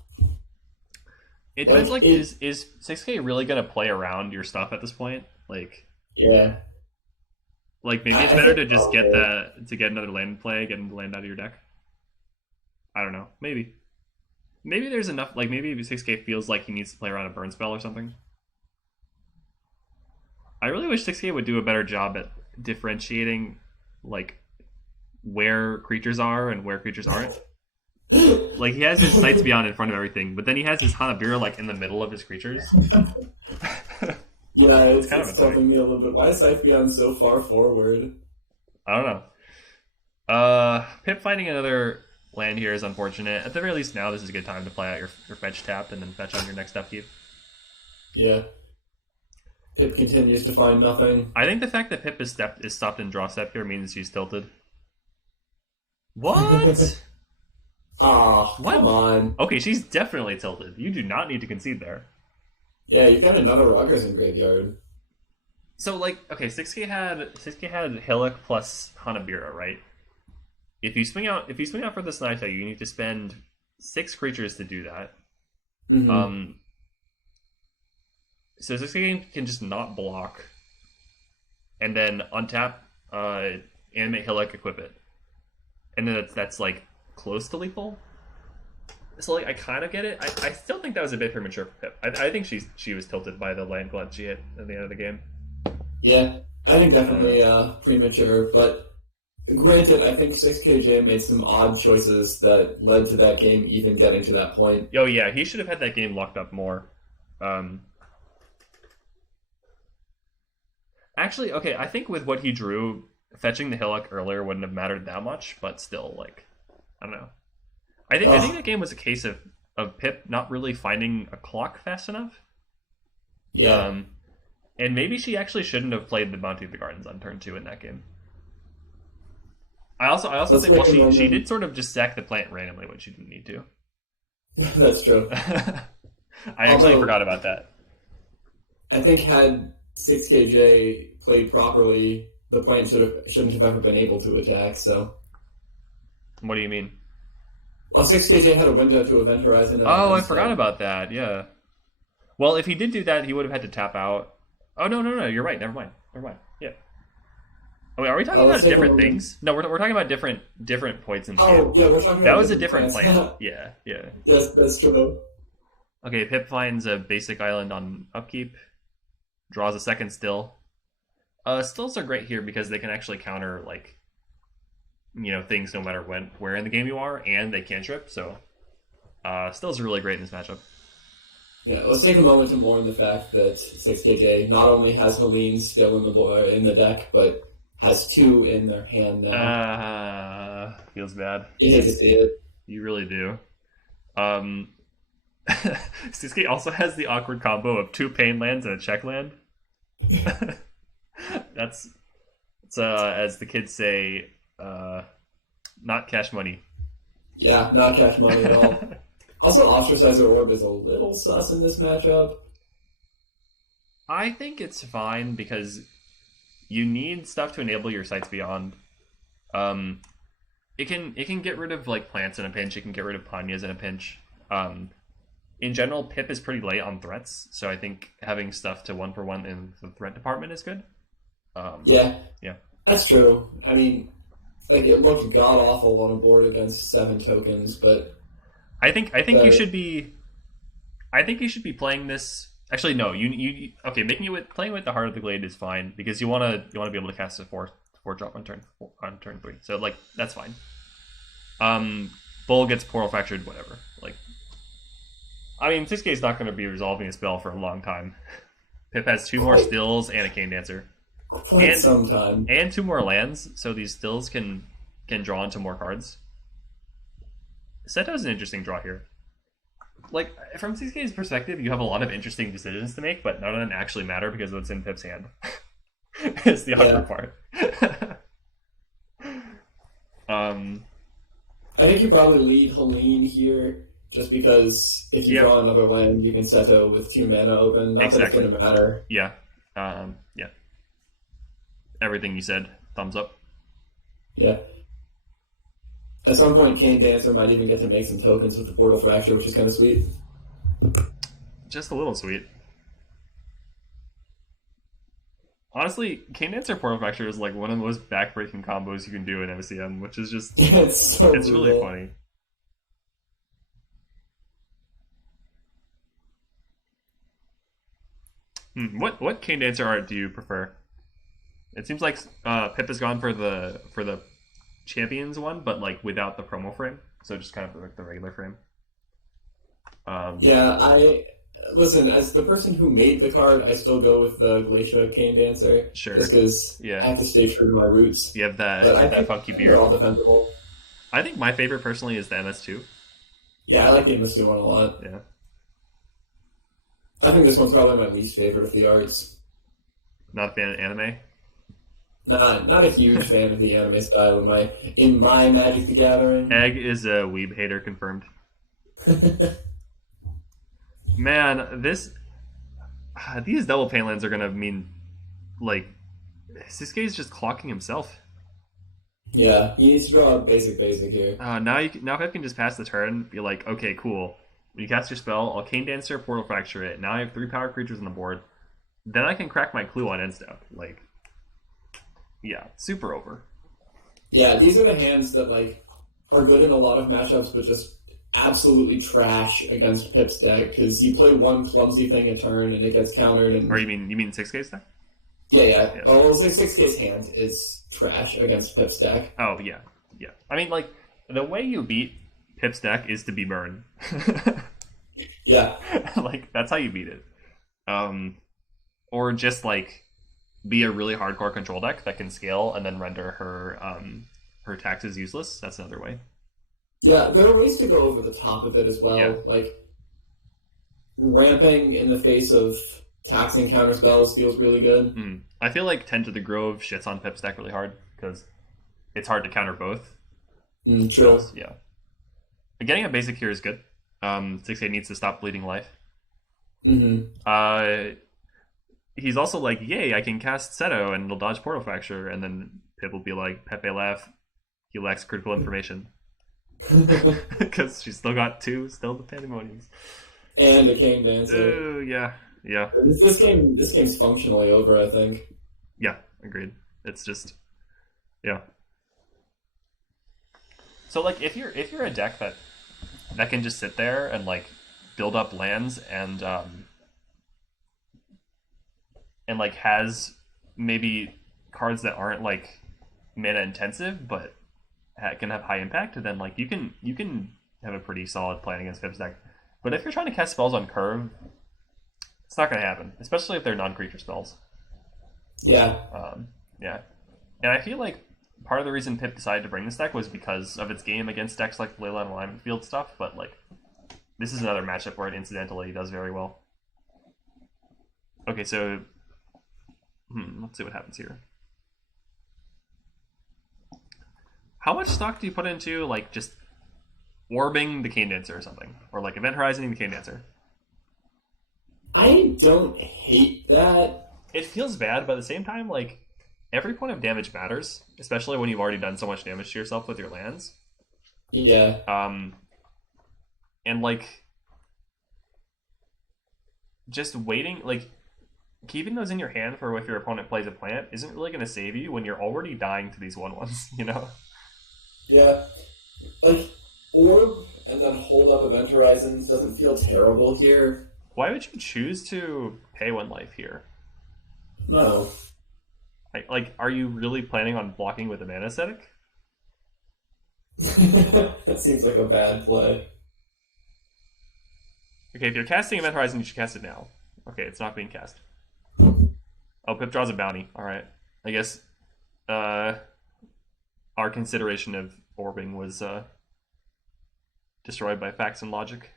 It depends, like, is 6K really going to play around your stuff at this point? Like... Yeah. Like, maybe it's better to just get another land play, get the land out of your deck. I don't know. Maybe. Maybe there's enough, like, maybe 6K feels like he needs to play around a burn spell or something. I really wish 6K would do a better job at differentiating, like, where creatures are and where creatures aren't. Like, he has his Sights Beyond in front of everything, but then he has his Hanabira, like, in the middle of his creatures. Yeah, it's kind of stopping me a little bit. Why is Sights Beyond so far forward? I don't know. Pip finding another land here is unfortunate. At the very least now, this is a good time to play out your fetch tap and then fetch on your next upkeep. Yeah. Pip continues to find nothing. I think the fact that Pip is stopped in draw step here means she's tilted. What? What? Come on. Okay, she's definitely tilted. You do not need to concede there. Yeah, you've got another Rogers in graveyard. So like, okay, 6K had Hillock plus Hanabira, right? If you swing out for the Snipe, you need to spend 6 creatures to do that. Mm-hmm. So 6K can just not block, and then untap, animate Hillock, equip it, and then that's like close to lethal. So like I kind of get it. I still think that was a bit premature for Pip. I think she was tilted by the land glut she hit at the end of the game. Yeah, I think definitely premature, but granted, I think 6KJ made some odd choices that led to that game even getting to that point. Oh yeah, he should have had that game locked up more. Actually, okay, I think with what he drew, fetching the Hillock earlier wouldn't have mattered that much, but still, like, I don't know. I think that game was a case of Pip not really finding a clock fast enough. Yeah. And maybe she actually shouldn't have played the Bounty of the Gardens on turn 2 in that game. I also think, well, she did sort of just sack the plant randomly when she didn't need to. That's true. I actually forgot about that. I think had 6KJ played properly, the plant shouldn't have ever been able to attack, so. What do you mean? Well, 6KJ had a window to Event Horizon. Oh, I forgot about that, yeah. Well, if he did do that, he would have had to tap out. Oh, no, you're right, never mind. Yeah. Oh, wait, are we talking about different things? No, we're talking about different points in the game. Oh, yeah, we're talking about that was a different plan. Yeah. Yes, that's true. Okay, Pip finds a basic island on upkeep, draws a second still. Stills are great here because they can actually counter, like, things no matter where in the game you are, and they cantrip, so stills are really great in this matchup. Yeah, let's take a moment to mourn the fact that 6KJ not only has Helene still in the deck, but has 2 in their hand now. Feels bad. You hate to see it. You really do. 6K also has the awkward combo of 2 pain lands and a check land. That's as the kids say, not cash money. Yeah, not cash money at all. Also, Ostracizer Orb is a little sus in this matchup. I think it's fine because you need stuff to enable your sights beyond. It can get rid of like plants in a pinch. It can get rid of Panyas in a pinch. In general, Pip is pretty late on threats, so I think having stuff to 1-for-1 in the threat department is good. Yeah, yeah, that's true. I mean, like it looked god awful on a board against 7 tokens, but I think you should be. I think you should be playing this. Actually, no. You okay? Playing with the Heart of the Glade is fine because you wanna be able to cast a 4/4 on turn 3. So like that's fine. Bull gets Portal Fractured, whatever. Like, I mean, 6K is not going to be resolving a spell for a long time. Pip has 2 more stills and a Cane Dancer, and 2 more lands, so these stills can draw into more cards. Seto is an interesting draw here. Like, from 6K's perspective, you have a lot of interesting decisions to make, but none of them actually matter because of what's in Pip's hand. It's the awkward part. I think you probably lead Helene here, just because if you draw another land, you can Seto with 2 mana open. Not that it's going to matter. Yeah. Yeah. Everything you said. Thumbs up. Yeah. At some point, Cane Dancer might even get to make some tokens with the Portal Fracture, which is kind of sweet. Just a little sweet. Honestly, Cane Dancer Portal Fracture is like one of the most backbreaking combos you can do in MSEM, which is just... it's really funny. What Cane Dancer art do you prefer? It seems like Pip has gone for the Champions one, but like without the promo frame, so just kind of like the regular frame. Listen, as the person who made the card, I still go with the Glacier Cane Dancer. Sure. Just because I have to stay true to my roots. You have that funky beard. They're all defensible. I think my favorite personally is the MS2. Yeah, I like the MS2 one a lot. Yeah. I think this one's probably my least favorite of the arts. Not a fan of anime? Not a huge fan of the anime style in my Magic the Gathering. Egg is a weeb hater confirmed. Man, these double pain lands are gonna mean like Sisuke is just clocking himself. Yeah, he needs to draw a basic here. Now Pip can just pass the turn, be like, okay, cool. When you cast your spell, I'll Cane Dancer, Portal Fracture it. Now I have 3 power creatures on the board. Then I can crack my clue on end step. Like, yeah, super over. Yeah, these are the hands that like are good in a lot of matchups, but just absolutely trash against Pip's deck because you play one clumsy thing a turn and it gets countered. And or you mean 6K's deck? Yeah. Oh, the 6K's hand is trash against Pip's deck. Oh yeah. I mean, like the way you beat Pip's deck is to be burn. Yeah, like that's how you beat it. Or just like be a really hardcore control deck that can scale and then render her taxes useless. That's another way. Yeah, there are ways to go over the top of it as well. Yeah. Like ramping in the face of taxing counter spells feels really good. I feel like Tend to the Grove shits on Pip's deck really hard because it's hard to counter both. True. Yeah. But getting a basic here is good. 6K needs to stop bleeding life. He's also like, yay, I can cast Seto and it'll dodge Portal Fracture, and then Pip will be like, Pepe laugh, he lacks critical information. Because she's still got 2, still the Pandemoniums. And a Cane Dancer. Oh, yeah. This game's functionally over, I think. Yeah, agreed. It's just, yeah. So like, if you're a deck that can just sit there and like build up lands and like has maybe cards that aren't like mana intensive but can have high impact, then like you can have a pretty solid plan against Pip's deck. But if you're trying to cast spells on curve, it's not going to happen, especially if they're non-creature spells. Yeah. Yeah. And I feel like part of the reason Pip decided to bring this deck was because of its game against decks like Leyline Alignment Field stuff, but like this is another matchup where it incidentally does very well. Okay, so let's see what happens here. How much stock do you put into like just orbing the Cane Dancer or something? Or like Event Horizoning the Cane Dancer? I don't hate that. It feels bad, but at the same time, like, every point of damage matters, especially when you've already done so much damage to yourself with your lands. Yeah. And like, just waiting, like, keeping those in your hand for if your opponent plays a plant isn't really going to save you when you're already dying to these 1/1s, you know? Yeah. Like, orb and then hold up Event Horizons doesn't feel terrible here. Why would you choose to pay 1 life here? No. Like, are you really planning on blocking with a mana ascetic? That seems like a bad play. Okay, if you're casting Event Horizon, you should cast it now. Okay, it's not being cast. Oh, Pip draws a bounty. Alright. I guess our consideration of orbing was destroyed by facts and logic.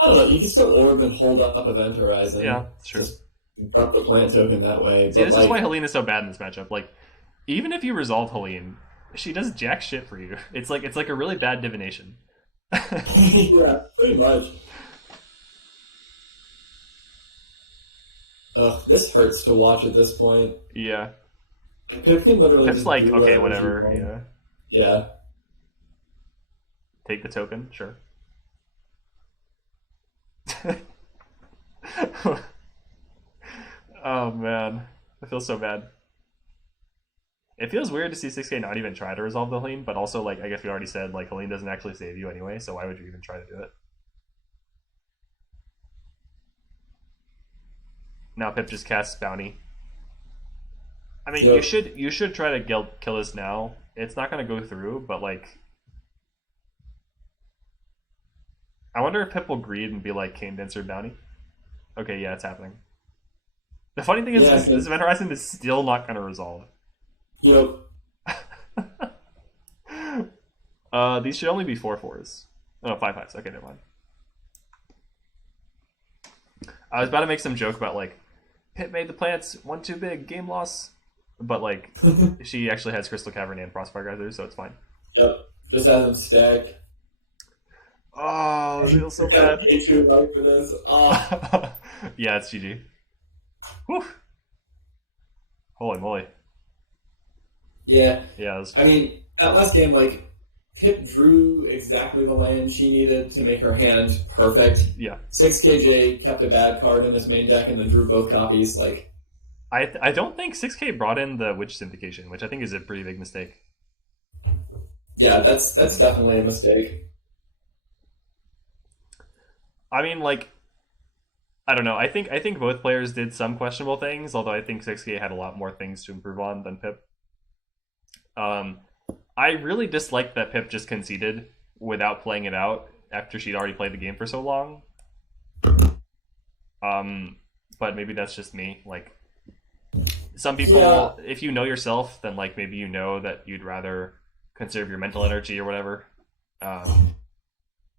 I don't know, you can still orb and hold up Event Horizon. Yeah, that's true. Just drop the plant token that way. See, this is why Helene is so bad in this matchup. Like, even if you resolve Helene, she does jack shit for you. It's like a really bad divination. Yeah, pretty much. Ugh, this hurts to watch at this point. Yeah. Pip can literally Pip's like, okay, whatever. Yeah. Yeah. Take the token, sure. Oh man, I feel so bad. It feels weird to see 6K not even try to resolve the Helene, but also, like, I guess we already said, like, Helene doesn't actually save you anyway, so why would you even try to do it? Now Pip just casts Bounty. I mean, Yep. you should try to kill this now. It's not going to go through, but, like, I wonder if Pip will greed and be like, Cane Dancer Bounty. Okay, yeah, it's happening. The funny thing is, Yeah, this Event Horizon is still not going to resolve. Yep. These should only be 4/4s. Oh, 5/5s. Okay, never mind. I was about to make some joke about, like, Pip made the plants 1 too big, game loss. But, like, she actually has Crystal Cavern and Frostfire Geyser, so it's fine. Yep. Just has him stack. Oh, it feels so Yeah, bad. pay too light for this. Oh. Yeah, it's GG. Whew. Holy moly. Yeah. Yeah, it was... I mean, that last game, like, Pip drew exactly the land she needed to make her hand perfect. Yeah. 6KJ kept a bad card in his main deck and then drew both copies. Like, I don't think 6K brought in the Witch Syndication, which I think is a pretty big mistake. yeah, that's definitely a mistake. I mean, like, I don't know. I think both players did some questionable things, although I think 6K had a lot more things to improve on than Pip. I really disliked that Pip just conceded without playing it out after she'd already played the game for so long. But maybe that's just me. Like, some people, if you know yourself, then like maybe you know that you'd rather conserve your mental energy or whatever.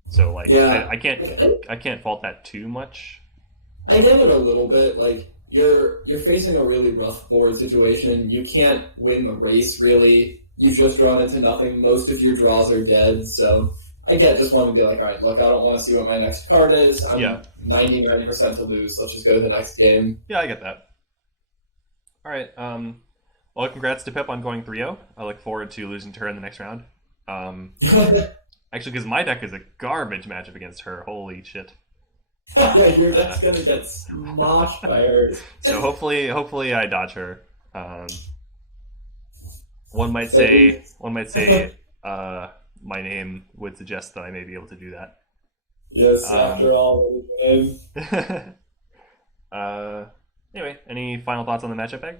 So like, I can't fault that too much. I get it a little bit. Like, you're facing a really rough board situation. You can't win the race really. You've just drawn into nothing. Most of your draws are dead. So I just want to be like, all right, look, I don't want to see what my next card is. I'm 99% to lose. Let's just go to the next game. Yeah, I get that. All right. Well, congrats to Pip on going 3-0. I look forward to losing to her in the next round. Actually, because my deck is a garbage matchup against her. Holy shit. Your deck's going to get smoshed by her. So hopefully I dodge her. One might say, my name would suggest that I may be able to do that. Yes, after all, the name. Anyway, any final thoughts on the matchup, Egg?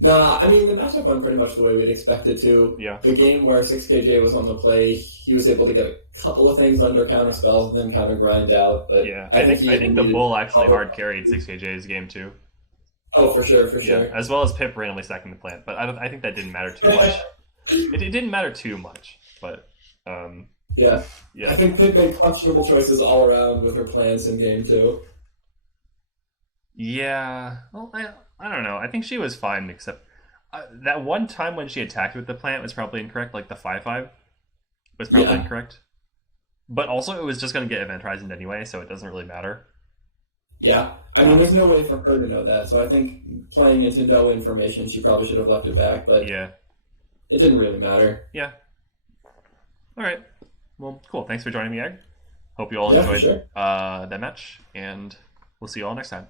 Nah, I mean, the matchup went pretty much the way we'd expect it to. Yeah. The game where 6KJ was on the play, he was able to get a couple of things under counter spells and then kind of grind out. But yeah, I think the bull actually hard carried 6KJ's game too. Oh, for sure. As well as Pip randomly stacking the plant, but I think that didn't matter too much. It didn't matter too much, but yeah. I think Pip made questionable choices all around with her plants in game 2. Yeah, well, I don't know. I think she was fine, except that one time when she attacked with the plant was probably incorrect. Like the 5/5 was probably incorrect, but also it was just going to get event horizoned anyway, so it doesn't really matter. Yeah, I mean, there's no way for her to know that, so I think playing into no information, she probably should have left it back, but yeah, it didn't really matter. Yeah. All right. Well, cool. Thanks for joining me, Egg. Hope you all enjoyed that match, and we'll see you all next time.